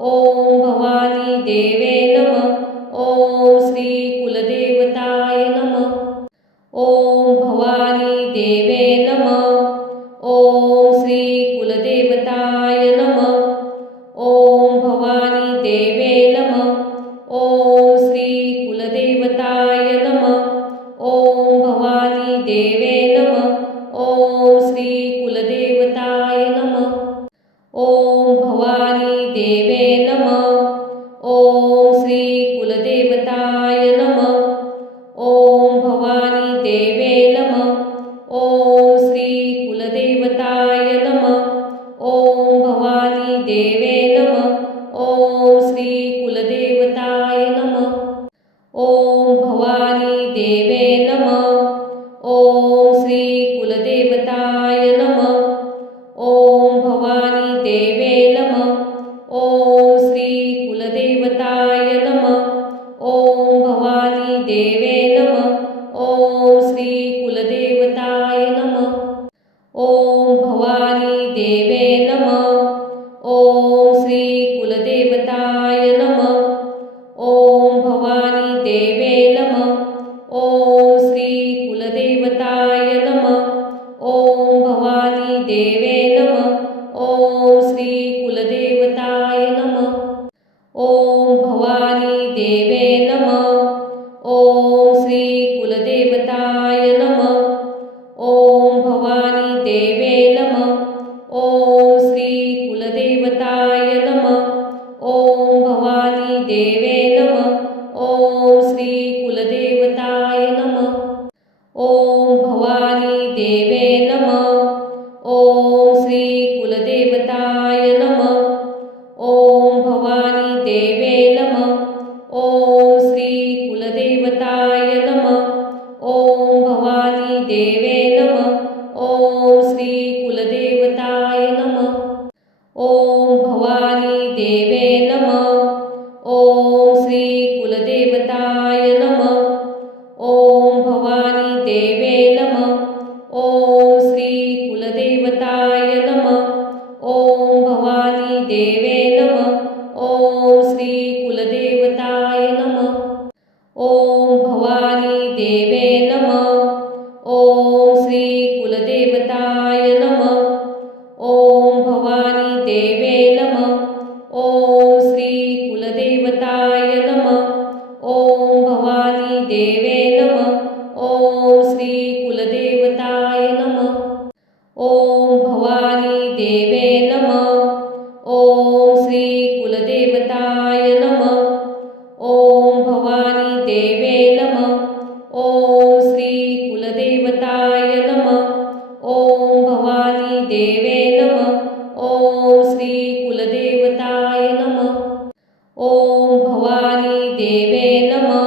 ओम भवानी देवे नमः। ओम श्री कुलदेवताय नमः। ओम भवानी देवे नमः। ओम श्री कुलदेवताय नमः। ओम भवानी देवे नमः। ओम श्री कुलदेवताय नमः। ओम भवानी देवे नमः। ओम श्री कुलदेवताय नमः। ओम भवानी देवे नमः। ओम श्री कुलदेवताय नमः। ओम भवानी देवे नमः। ओम श्री कुलदेवताय नमः। ओम भवानी देवे नमः। ओम श्री कुलदेवताय नमः। ओम भवानी देवे नमः। ओम श्री कुलदेवताय नमः। ओम भवानी देवे नमः। ओम श्री कुलदेवताय नमः। ओम भवानी देवे नमः। ओम श्री कुलदेवताय नमः। ओम भवानी देवे नमः। ओम श्री कुलदेवताय नमः। ओम भवानी देवे नमः। ओम श्री कुलदेवताय नमः। ओम भवानी देवे नमः। ओम श्री कुलदेवताय नमः। ओम भवानी देवे नमः। ओम श्री कुलदेवताय नमः। ओम भवानी देवे नमः। ओम श्री कुलदेवताय नमः। ओम भवानी देवे नमः। ओम श्री कुलदेवताय नमः। ओम भवानी देवे नमः। ओम श्री कुलदेवताय नमः। ओम भवानी देवे नमः। ओम श्री कुलदेवताय नमः। ओम भवानी देवे नमः। ओम श्री कुलदेवताय नमः। ओम भवानी देवे नमः। ओम श्री कुलदेवताय नमः। ओम भवानी देवे नमः। ओम श्री कुलदेवताय नमः। ओम भवानी देवे नमः। ओम श्री कुलदेवताय नमः। ओम भवानी देवे नमः। ओम श्री कुलदेवताय नमः। ओम भवानी देवे नमः। ओम श्री कुलदेवताय नमः। ओम भवानी देवे नमः। ओम श्री कुलदेवताय नमः। ओम भवानी देवे नमः। ओम श्री कुलदेवताय नमः। ओम भवानी देवे नमः। ओम श्री कुलदेवताय नमः। ओम भवानी देवे नमः। ओम श्री कुलदेवताय नमः। ओम भवानी देवे नमः।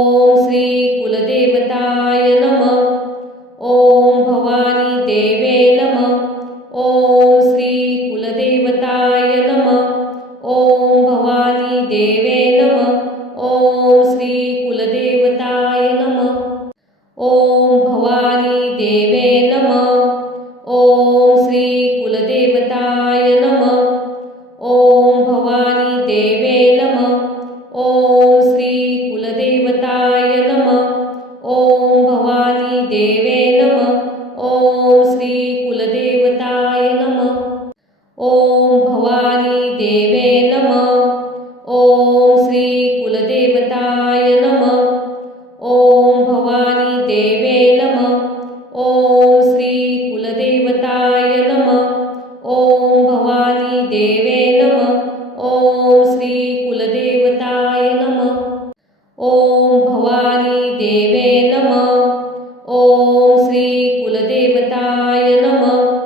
ओम श्री कुलदेवताय नमः। ओम भवानी देवे नमः। ओम श्री कुलदेवताय नमः। ओम भवानी देवे नमः। ओम श्री कुलदेवताय नमः। ओम भवानी देवे नमः। ओम श्री कुलदेवताय नमः। ओम भवानी देवे नमः। ओम श्री कुलदेवताय नमः। ओम भवानी देवे नमः। ओम श्री कुलदेवताय नमः। ओम भवानी देवे नमः। ओम श्री कुलदेवताय नमः। ओम भवानी देवे नमः। ओम श्री कुलदेवताय नमः। ओम भवानी देवे नमः। ओम श्री कुलदेवताय नमः। ओम भवानी देवे नमः। ओम श्री कुलदेवताय नमः।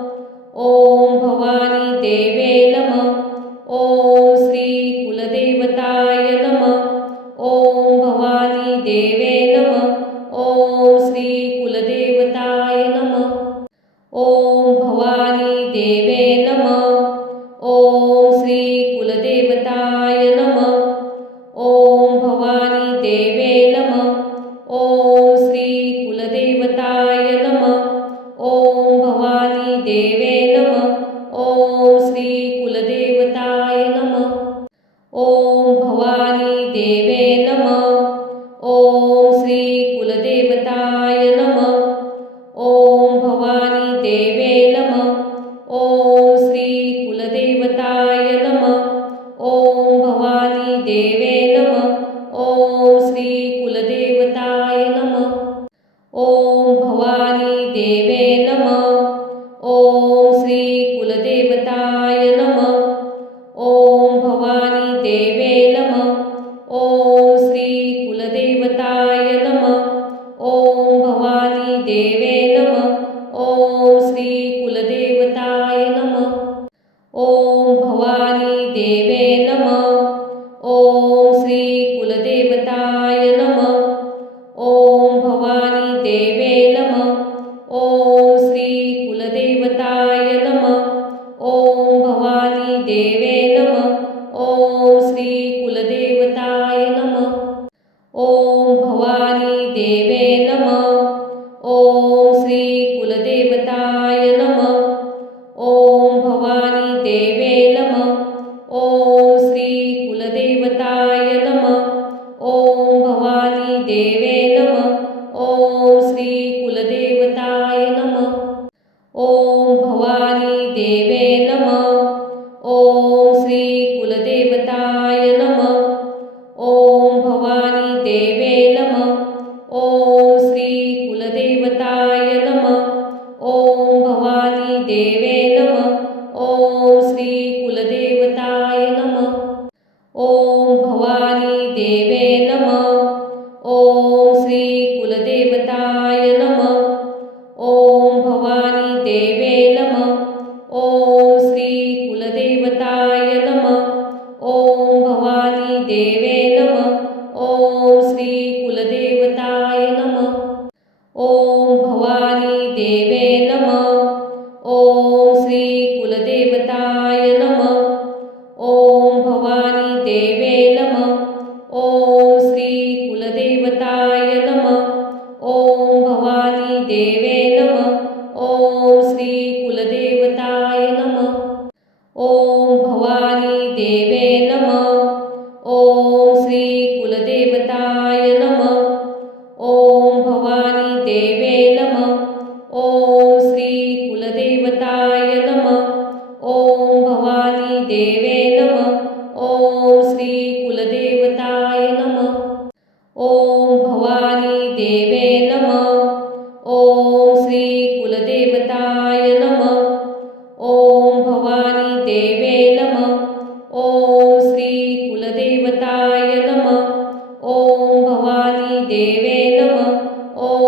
ओम भवानी देवे नमः। ओम श्री कुलदेवताय नमः। ओम भवानी देवे नमः। ओम श्री कुलदेवताय नमः। ओम भवानी देवे नमः। ओम श्री कुलदेवताय नमः। ओम भवानी देवे नमः। ओम श्री कुलदेवताय नमः। ओम भवानी देवे नमः। ओम श्री कुलदेवताय नमः। ओम भवानी देवे नमः। ओम श्री कुलदेवताय नमः। ओम भवानी देवे नमः। ओम श्री कुलदेवताय नमः। ओम भवानी देवे नमः। ओम श्री कुलदेवताय नमः। ओम भवानी देवे नमः। ओम श्री कुलदेवताय नमः। ओम भवानी देवे नमः। ओम श्री कुलदेवताय नमः। ओम भवानी देवे नमः। ओम श्री कुलदेवताय नमः। ओम भवानी देवे नमः। ओम श्री कुलदेवताय नमः। ओम भवानी देवे नमः। ओम श्री कुलदेवताय नमः। ओम भवानी देवे नमः। ओम श्री कुलदेवताय नमः। ओम भवानी देवे नमः। ओम श्री कुलदेवताय नमः। ओम भवानी देवे नमः। ओम श्री कुलदेवताय नमः। ओम भवानी देवे नमः। ओम श्री कुलदेवताय नमः। ओम भवानी देवे नमः। ओम श्री कुलदेवताय नमः। ओम भवानी देवे नमः। ओम श्री कुलदेवताय नमः। ओम भवानी देवे नमः। ओम श्री कुलदेवताय नमः। ओम भवानी देवे नमः। ओम श्री कुलदेवताय नमः। ओम भवानी देवे नमः। ओम श्री कुलदेवताय नमः। ओम भवानी देवे नमः। ओम श्री कुलदेवताय नमः। ओम भवानी देवे नमः। ओम श्री कुलदेवताय नमः। ओम भवानी देवे नमः। ओम श्री कुलदेवताय नमः। ओम भवानी देवे नमः। ओम श्री कुलदेवताय नमः। ओम भवानी देवे नमः। ओम श्री कुलदेवताय नमः। ओम भवानी देवे नमः। ओम श्री कुलदेवताय नमः। ओम भवानी देवे नमः। ओम श्री कुलदेवताय नमः। ओम भवानी देवे नमः। ओम श्री कुलदेवताय नमः। ओम भवानी देवे नमः। ओम श्री कुलदेवताय नमः। ओम भवानी देवे नमः।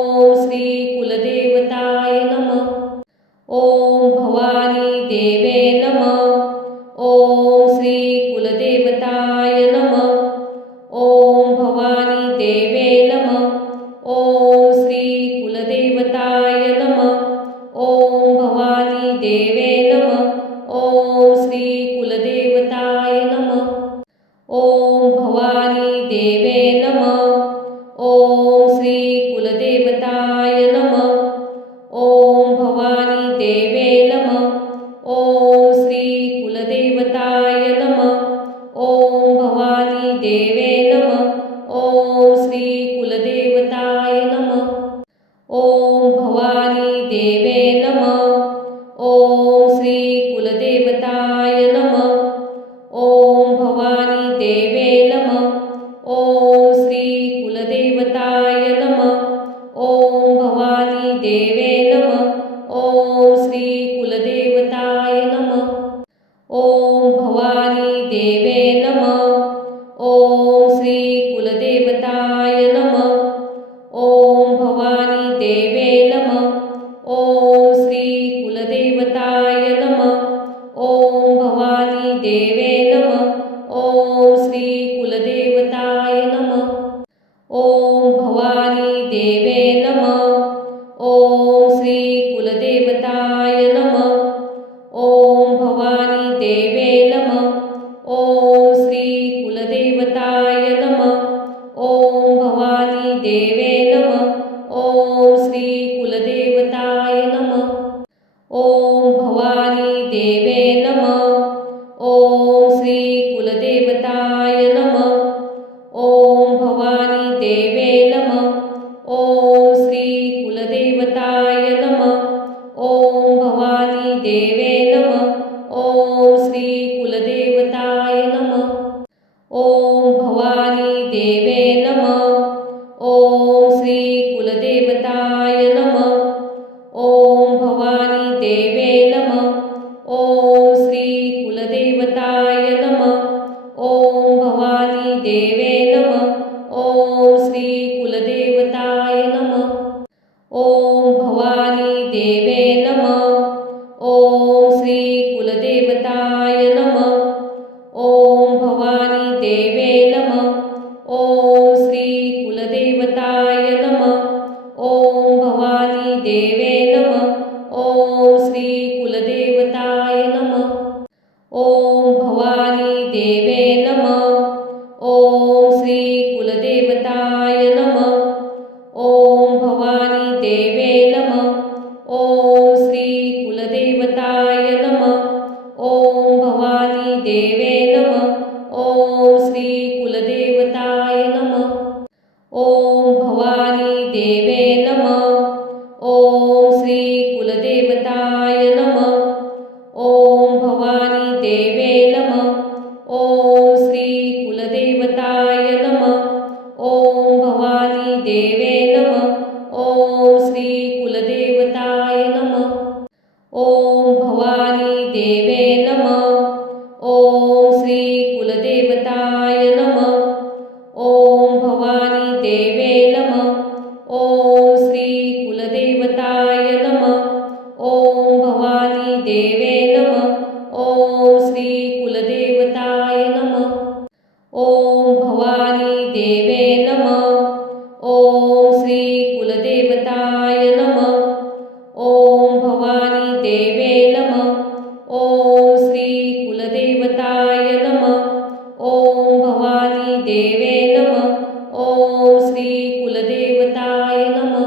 ओम श्री कुलदेवताय नमः। ओम भवानी देवे नमः। ओम श्री कुलदेवताय नमः। ओम भवानी देवे नमः। ओम श्री कुलदेवताय नमः। ओम भवानी देवे नमः। ओम श्री कुलदेवताय नमः। ओम भवानी देवे नमः। ओम श्री कुलदेवताय नमः। ओम भवानी देवे नमः। ओम श्री कुलदेवताय नमः। ओम भवानी देवे नमः। ओम श्री कुलदेवताय नमः। ओम भवानी देवे नमः। ओम श्री कुलदेवताय नमः। ओम भवानी देवे नमः। ओम श्री कुलदेवताय नमः। ओम भवानी देवे नमः। ओम श्री कुलदेवताय नमः। ओम भवानी देवे नमः। ओम श्री कुलदेवताय नमः। ओम भवानी देवे नमः। ओम श्री कुलदेवताय नमः। ओम भवानी देवे नमः। ओम श्री कुलदेवताय नमः। ओम भवानी देवे नमः। ओम श्री कुलदेवताय नमः। ओम भवानी देवे नमः। ओम श्री कुलदेवताय नमः। ओम भवानी देवे नमः। ओम श्री कुलदेवताय नमः। ओम भवानी देवे नमः। ओम श्री कुलदेवताय नमः। ओम भवानी देवे नमः। ओम श्री कुलदेवताय नमः। ओम भवानी देवे नमः। ओम श्री कुलदेवताय नमः। ओम भवानी देवे नमः। ओम श्री कुलदेवताय नमः। ओम भवानी देवे नमः। ओम श्री कुलदेवताय नमः। ओम भवानी देवे नमः। ओम श्री कुलदेवताय नमः। ओम भवानी देवे नमः। ओम श्री कुलदेवताय नमः। ओम भवानी देवे नमः। ओम श्री कुलदेवताय नमः। ओम भवानी देवे नमः। ओम श्री कुलदेवताय नमः। ओम भवानी देवे नमः। ओम श्री कुलदेवताय नमः। ओम भवानी देवे नमः। ओम श्री कुलदेवताय नमः। ओम भवानी देवे नमः। ओम श्री कुलदेवताय नमः। ओम भवानी देवे नमः। ओम श्री कुलदेवताय नमः। ओम भवानी देवे नमः। ओम श्री कुलदेवताय नमः। ओम भवानी देवे नमः। ओम श्री कुलदेवताय नमः। ओम भवानी देवे नमः। ओम श्री कुलदेवताय नमः। ओम भवानी देवे नमः। ओम श्री कुलदेवताय नमः। ओम भवानी देवे नमः। ओम श्री कुलदेवताय नमः। ओम भवानी देवे नमः। ओम श्री कुलदेवताय नमः।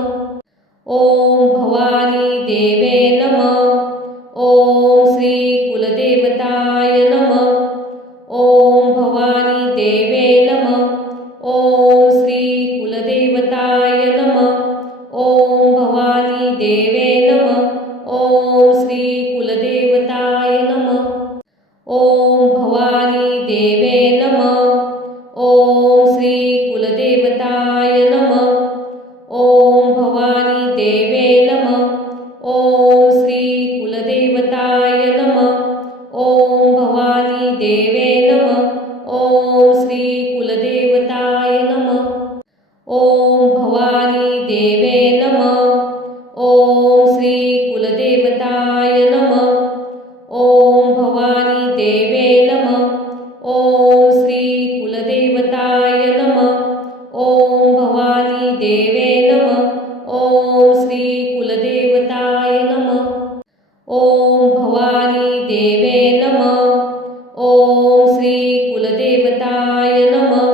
ओम भवानी देवे नमः। ओम श्री कुलदेवताय नमः। ओम भवानी देवे नमः। ओम श्री कुलदेवताय नमः। ओम भवानी देवे नमः। ओम श्री कुलदेवताय नमः। ओम भवानी देवे नमः। ओम श्री कुलदेवताय नमः। ओम भवानी देवे नमः। ओम श्री कुलदेवताय नमः। ओम भवानी देवे नमः। ओम श्री कुलदेवताय नमः। ओम भवानी देवे नमः। ओम श्री कुलदेवताय नमः। ओम भवानी देवे नमः। ओम श्री कुलदेवताय नमः। ओम भवानी देवे नमः। ओम श्री कुलदेवताय नमः। ओम भवानी देवे नमः। ओम श्री कुलदेवताय नमः।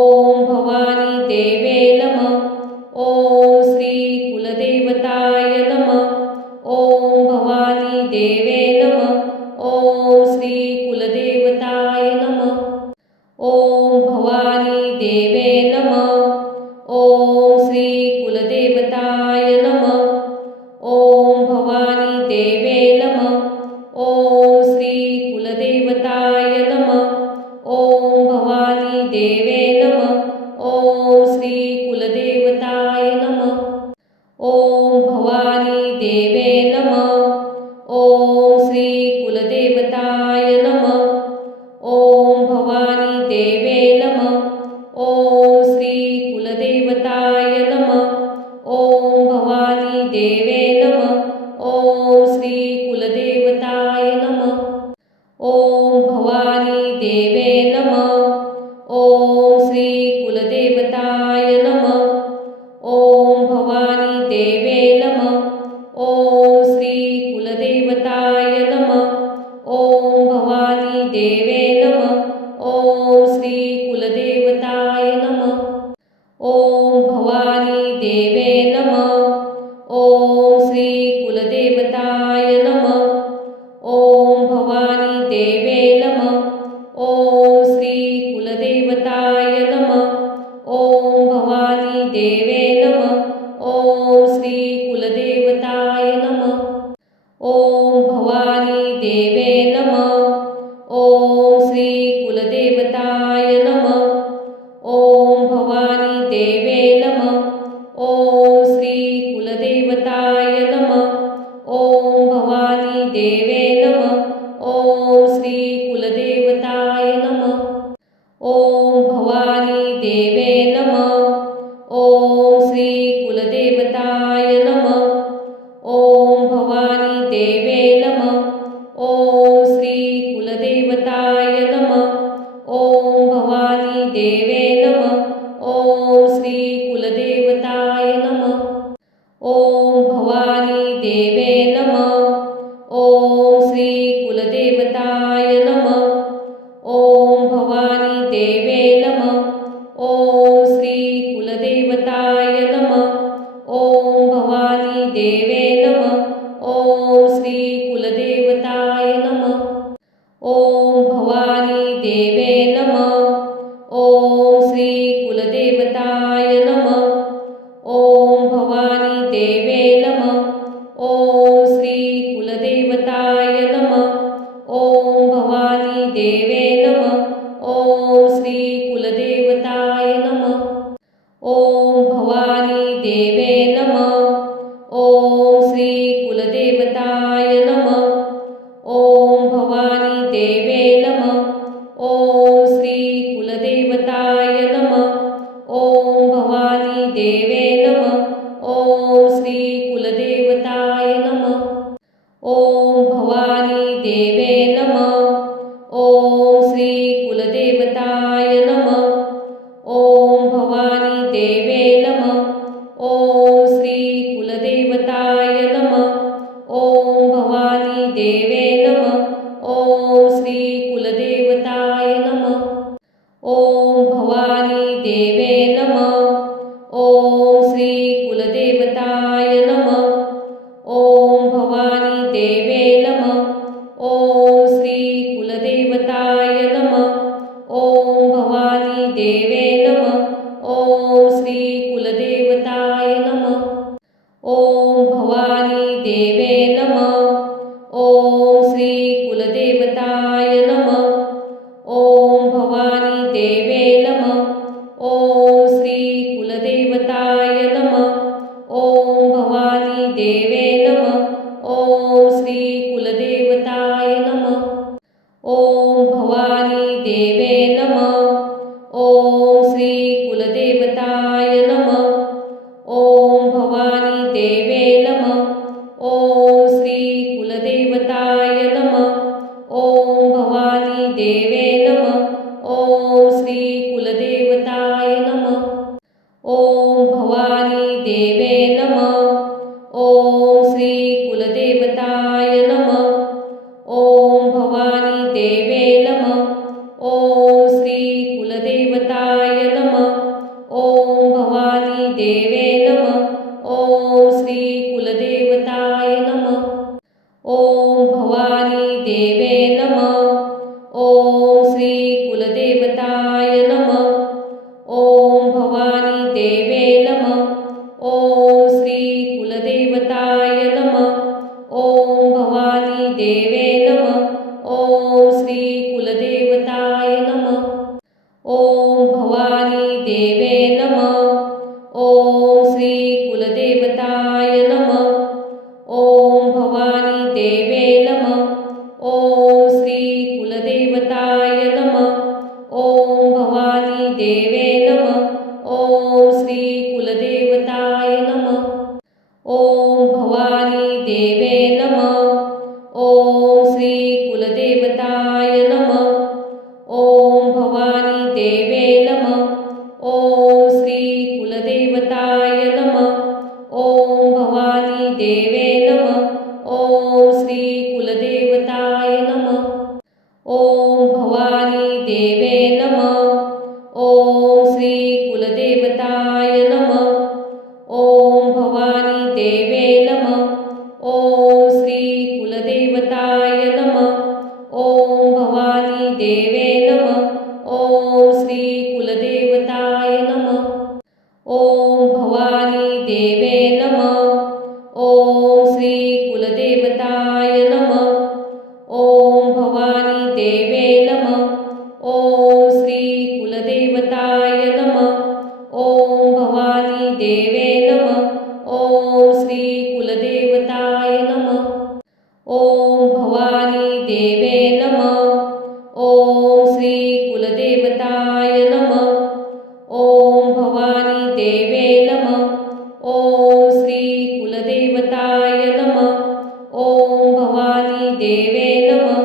ओम भवानी देवे नमः। ओम श्री कुलदेवताय नमः। ओम भवानी देवे नमः। ओम श्री कुलदेवताय नमः। ओम भवानी देवे नमः। ओम श्री कुलदेवताय नमः। ओम भवानी देवे नमः। ओम श्री कुलदेवताय नमः। ओम भवानी देवे नमः। ओम श्री कुलदेवताय नमः। ओम भवानी देवे नमः। ओम श्री कुलदेवताय नमः। ओम भवानी देवे नमः। ओम श्री कुलदेवताय नमः। ओम भवानी देवे नमः। ओम श्री कुलदेवताय नमः। ओम भवानी देवे नमः। ओम श्री कुलदेवताय नमः। ओम भवानी देवे नमः। ओम श्री कुलदेवताय नमः। ओम भवानी देवे नमः। ओम श्री कुलदेवताय नमः। ओम भवानी देवे नमः। ओम श्री कुलदेवताय नमः। ओम भवानी देवे नमः। ओम श्री कुलदेवताय नमः। ओम भवानी देवे नमः। ओम श्री कुलदेवताय नमः। ओम भवानी देवे नमः। ओम श्री कुलदेवताय नमः। ओम भवानी देवे नमः। ओम श्री कुलदेवताय नमः। ओम भवानी देवे नमः। ओम श्री कुलदेवताय नमः। ओम भवानी देवे नमः। ओम श्री कुलदेवताय नमः। ओम भवानी देवे नमः। ओम श्री कुलदेवताय नमः. ओम भवानी देवे नमः. ओम श्री कुलदेवताय नमः. ओम भवानी देवे नमः. ओम श्री कुलदेवताय नमः. ओम भवानी देवे नमः. ओम श्री कुलदेवताय नमः. ओम भवानी देवे नमः. ओम श्री कुलदेवताय नमः. ओम भवानी देवे नमः. ओम श्री कुलदेवताय नमः. ओम भवानी देवे नमः. ओम श्री कुलदेवताय नमः. ओम भवानी देवे नमः. ओम श्री कुलदेवताय नमः. ओम भवानी देवे नमः. ओम श्री कुलदेवताय नमः. ओम भवानी देवे नमः. ओम श्री कुलदेवताय नमः. ओम भवानी देवे नमः. ओम श्री कुलदेवताय नमः. ओम भवानी देवे नमः. ओम श्री कुलदेवताय नमः. ओम भवानी देवे नमः. ओम श्री कुलदेवताय नमः. ओम भवानी देवे नमः. ओम श्री कुलदेवताय नमः. ओम भवानी देवे नमः. ओम श्री कुलदेवताय नमः. ओम भवानी देवे नमः. ओम श्री कुलदेवताय नमः. ओम भवानी देवे नमः. ओम श्री कुलदेवताय नमः. ओम भवानी देवे नमः. ओम श्री कुलदेवताय नमः. ओम भवानी देवे नमः. ओम श्री कुलदेवताय नमः. ओम भवानी देवे नमः. ओम श्री कुलदेवताय नमः. ओम भवानी देवे नमः. ओम श्री कुलदेवताय नमः. ओम भवानी देवे नमः. ओम श्री कुलदेवताय नमः. ओम भवानी देवे नमः. ओम श्री कुलदेवताय नमः. ओम भवानी देवे नमः. ओम श्री कुलदेवताय नमः. ओम भवानी देवे नमः. ओम श्री कुलदेवताय नमः. ओम भवानी देवे नमः. ओम श्री कुलदेवताय नमः. ओम भवानी देवे नमः. ओम श्री कुलदेवताय नमः. ओम भवानी देवे नमः. ओम श्री कुलदेवताय नमः. ओम भवानी देवे नमः. ओम श्री कुलदेवताय नमः. ओम भवानी देवे नमः. ओम श्री कुलदेवताय नमः. ओम भवानी देवे नमः. ओम श्री कुलदेवताय नमः. ओम भवानी देवे नमः. ओम श्री कुलदेवताय नमः. ओम भवानी देवे नमः. ओम श्री कुलदेवताय नमः. ओम भवानी देवे नमः. ओम श्री कुलदेवताय नमः. ओम भवानी देवे नमः. ओम श्री कुलदेवताय नमः. ओम भवानी देवे नमः. ओम श्री कुलदेवताय नमः. ओम भवानी देवे नमः. ओम श्री कुलदेवताय नमः. ओम भवानी देवे नमः. ओम श्री कुलदेवताय नमः. ओम भवानी देवे नमः. ओम श्री कुलदेवताय नमः. ओम भवानी देवे नमः. ओम श्री कुलदेवताय नमः. ओम भवानी देवे नमः. ओम श्री कुलदेवताय नमः. ओम भवानी देवे नमः. ओम श्री कुलदेवताय नमः. ओम भवानी देवे नमः. ओम श्री कुलदेवताय नमः. ओम भवानी देवे नमः.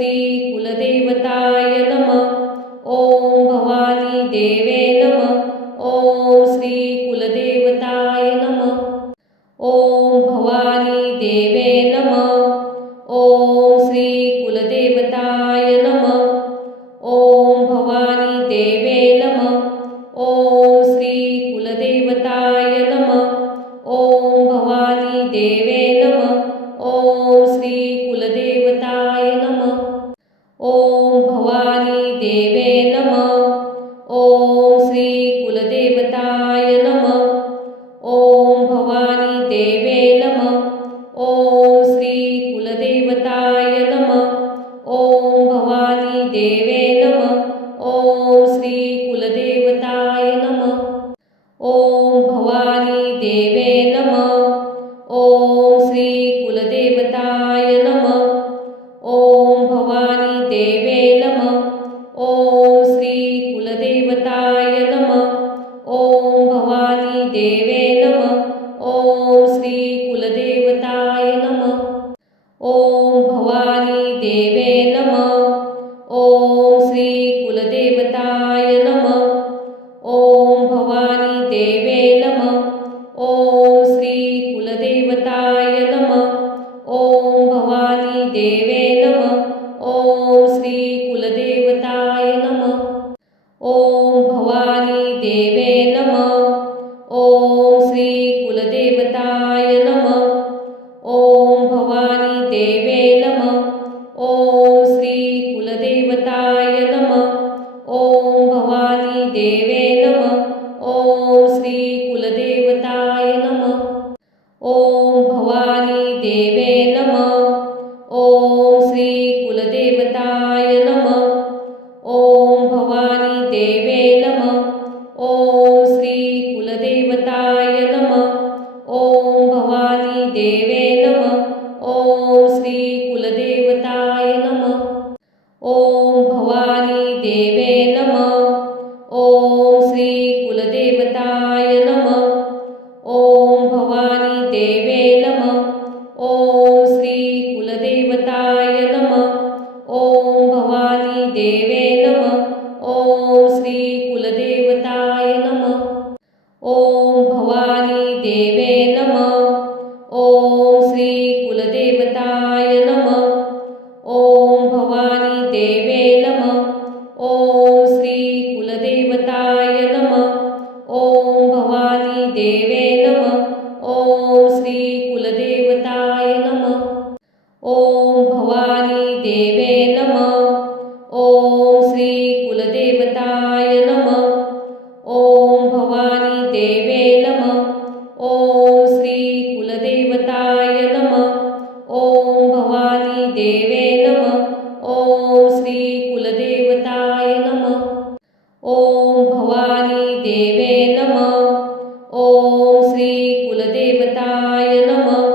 श्री कुलदेवताय नमः. ओम भवानी देवे नमः. ओम श्री कुलदेवताय नमः. ओम भवानी देवे नमः. ओम श्री कुलदेवताय नमः. ओम भवानी देवे नमः. ओम श्री कुलदेवताय नमः. ओम भवानी देवे नमः. ओम श्री कुलदेवताय नमः. ओम भवानी देवे नमः. ओम श्री कुलदेवताय नमः. ओम भवानी देवे नमः. ओम श्री कुलदेवताय नमः. ओम भवानी देवे नमः. ओम श्री कुलदेवताय नमः. ओम भवानी देवे नमः. ओम श्री कुलदेवताय नमः. ओम भवानी देवे नमः. ओम श्री कुलदेवताय नमः. ओम भवानी देवे नमः. ओम श्री कुलदेवताय नमः. ओम भवानी देवे नमः. ओम श्री कुलदेवताय नमः. ओम भवानी देवे नमः. ओम श्री कुलदेवताय नमः. ओम भवानी देवे नमः. ओम श्री कुलदेवताय नमः. ओम भवानी देवे नमः. ओम श्री कुलदेवताय नमः. ओम भवानी देवे नमः. ओम श्री कुलदेवताय नमः. ओम भवानी देवे नमः. ओम श्री कुलदेवताय नमः. ओम भवानी देवे नमः. ओम श्री कुलदेवताय नमः. ओम भवानी देवे नमः. ओम श्री कुलदेवताय नमः. ओम भवानी देवे नमः. ओम श्री कुलदेवताय नमः. ओम भवानी देवे नमः. ओम श्री कुलदेवताय नमः. ओम भवानी देवे नमः. ओम श्री कुलदेवताय नमः. ओम भवानी देवे नमः. ओम श्री कुलदेवताय नमः. ओम भवानी देवे नमः. ओम श्री कुलदेवताय नमः. ओम भवानी देवे नमः. ओम श्री कुलदेवताय नमः. ओम भवानी देवे नमः. ओम श्री कुलदेवताय नमः. ओम भवानी देवे नमः. ओम श्री कुलदेवताय नमः. ओम भवानी देवे नमः. ओम श्री कुलदेवताय नमः. ओम भवानी देवे नमः. ओम श्री कुलदेवताय नमः. ओम भवानी देवे नमः. ओम श्री कुलदेवताय नमः.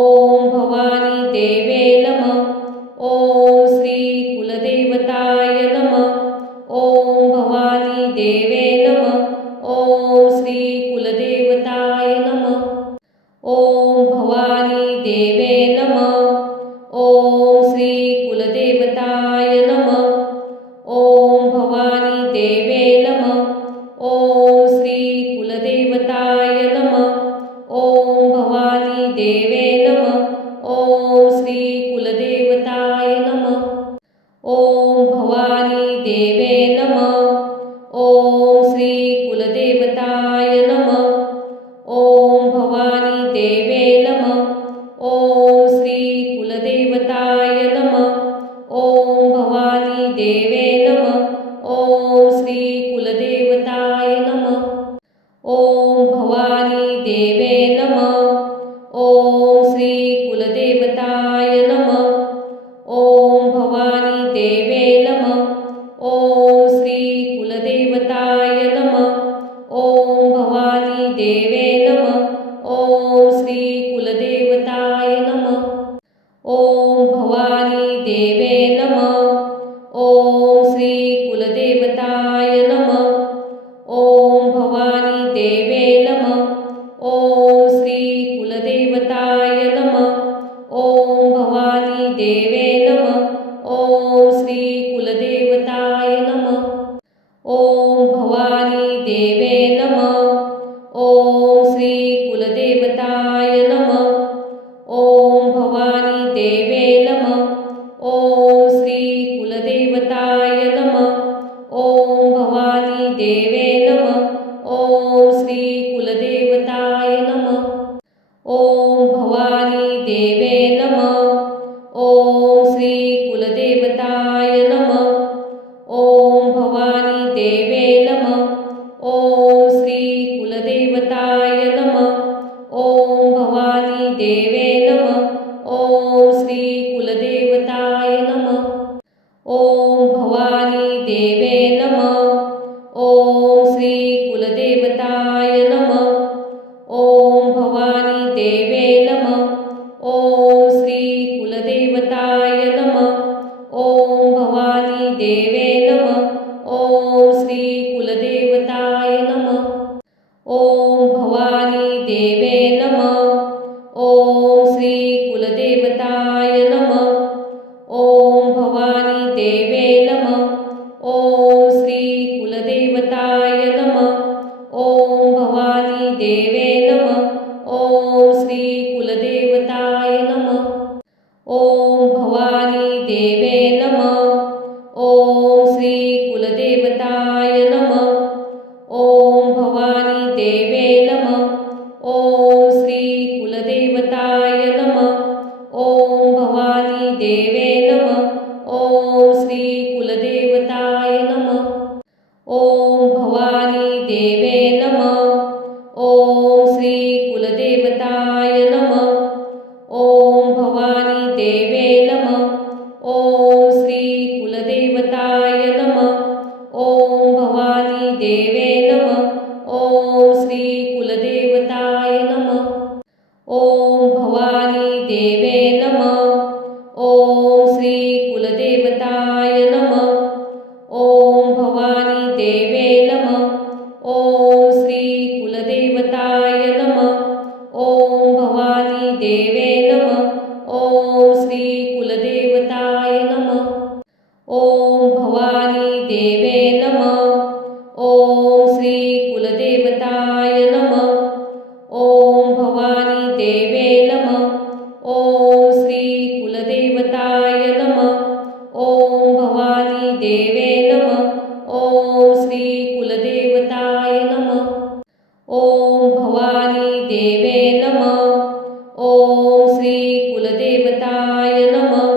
ओम भवानी देवे नमः. ओम श्री कुलदेवताय नमः. ओम भवानी देवे नमः. ओम श्री कुलदेवताय नमः. ओम भवानी देवे नमः. ओम श्री कुलदेवताय नमः. ओम भवानी देवे नमः. ओम श्री कुलदेवताय नमः. ओम भवानी देवे नमः. ओम श्री कुलदेवताय नमः. ओम भवानी देवे नमः. ओम श्री कुलदेवताय नमः. ओम भवानी देवे नमः. ओम श्री कुलदेवताय नमः. ओम भवानी देवे नमः. ओम श्री कुलदेवताय नमः. ओम भवानी देवे नमः. ओम श्री कुलदेवताय नमः. ओम भवानी देवे नमः. ओम श्री कुलदेवताय नमः. ओम भवानी देवे नमः. ओम श्री कुलदेवताय नमः. ओम भवानी देवे नमः. ओम श्री कुलदेवताय नमः. ओम भवानी देवे नमः. ओम श्री कुलदेवताय नमः. ओम भवानी देवे नमः. श्री कुलदेवताय नमः। ओम भवानी देवे नमः। ओम श्री कुलदेवताय नमः। ओम भवानी देवे नमः। ओम श्री कुलदेवताय नमः। ओम भवानी देवे नमः। ओम श्री कुलदेवताय नमः। ओम भवानी देवे नमः। ओम श्री कुलदेवताय नमः। ओम भवानी देवे नमः। ओम श्री कुलदेवताय नमः। ओम भवानी देवे नमः। ओम श्री कुलदेवताय नमः। ओम भवानी देवे नमः। ओम श्री कुलदेवताय नमः। ओम भवानी देवे नमः। ओम श्री कुलदेवताय नमः। ओम भवानी देवे नमः। ओम श्री कुलदेवताय नमः। ओम भवानी देवे नमः। ओम श्री कुलदेवताय नमः। ओम भवानी देवे नमः। ओम श्री कुलदेवताय नमः। ओम भवानी देवे नमः। ओम श्री कुलदेवताय नमः। ओम भवानी देवे नमः। ओम श्री कुलदेवताय नमः। ओम भवानी देवे नमः। ओम श्री कुलदेवताय नमः। ओम भवानी देवे नमः। ओम श्री कुलदेवताय नमः। ओम भवानी देवे नमः। ओम श्री कुलदेवताय नमः। ओम भवानी देवे नमः। ओम श्री कुलदेवताय नमः। ओम भवानी देवे नमः। ओम श्री कुलदेवताय नमः। ओम भवानी देवे नमः। ओम श्री कुलदेवताय नमः। ओम भवानी देवे नमः। ओम श्री कुलदेवताय नमः। ओम भवानी देवे नमः। ओम श्री कुलदेवताय नमः। ओम भवानी देवे नमः। ओम श्री कुलदेवताय नमः। ओम भवानी देवे नमः। ओम श्री कुलदेवताय नमः।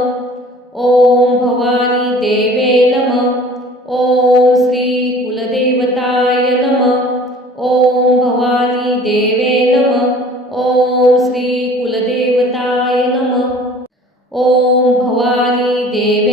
ओम भवानी देवे नमः। ओम श्री कुलदेवताय नमः। ओम भवानी देवे नमः। ओम श्री कुलदेवताय नमः। ओम भवानी देवे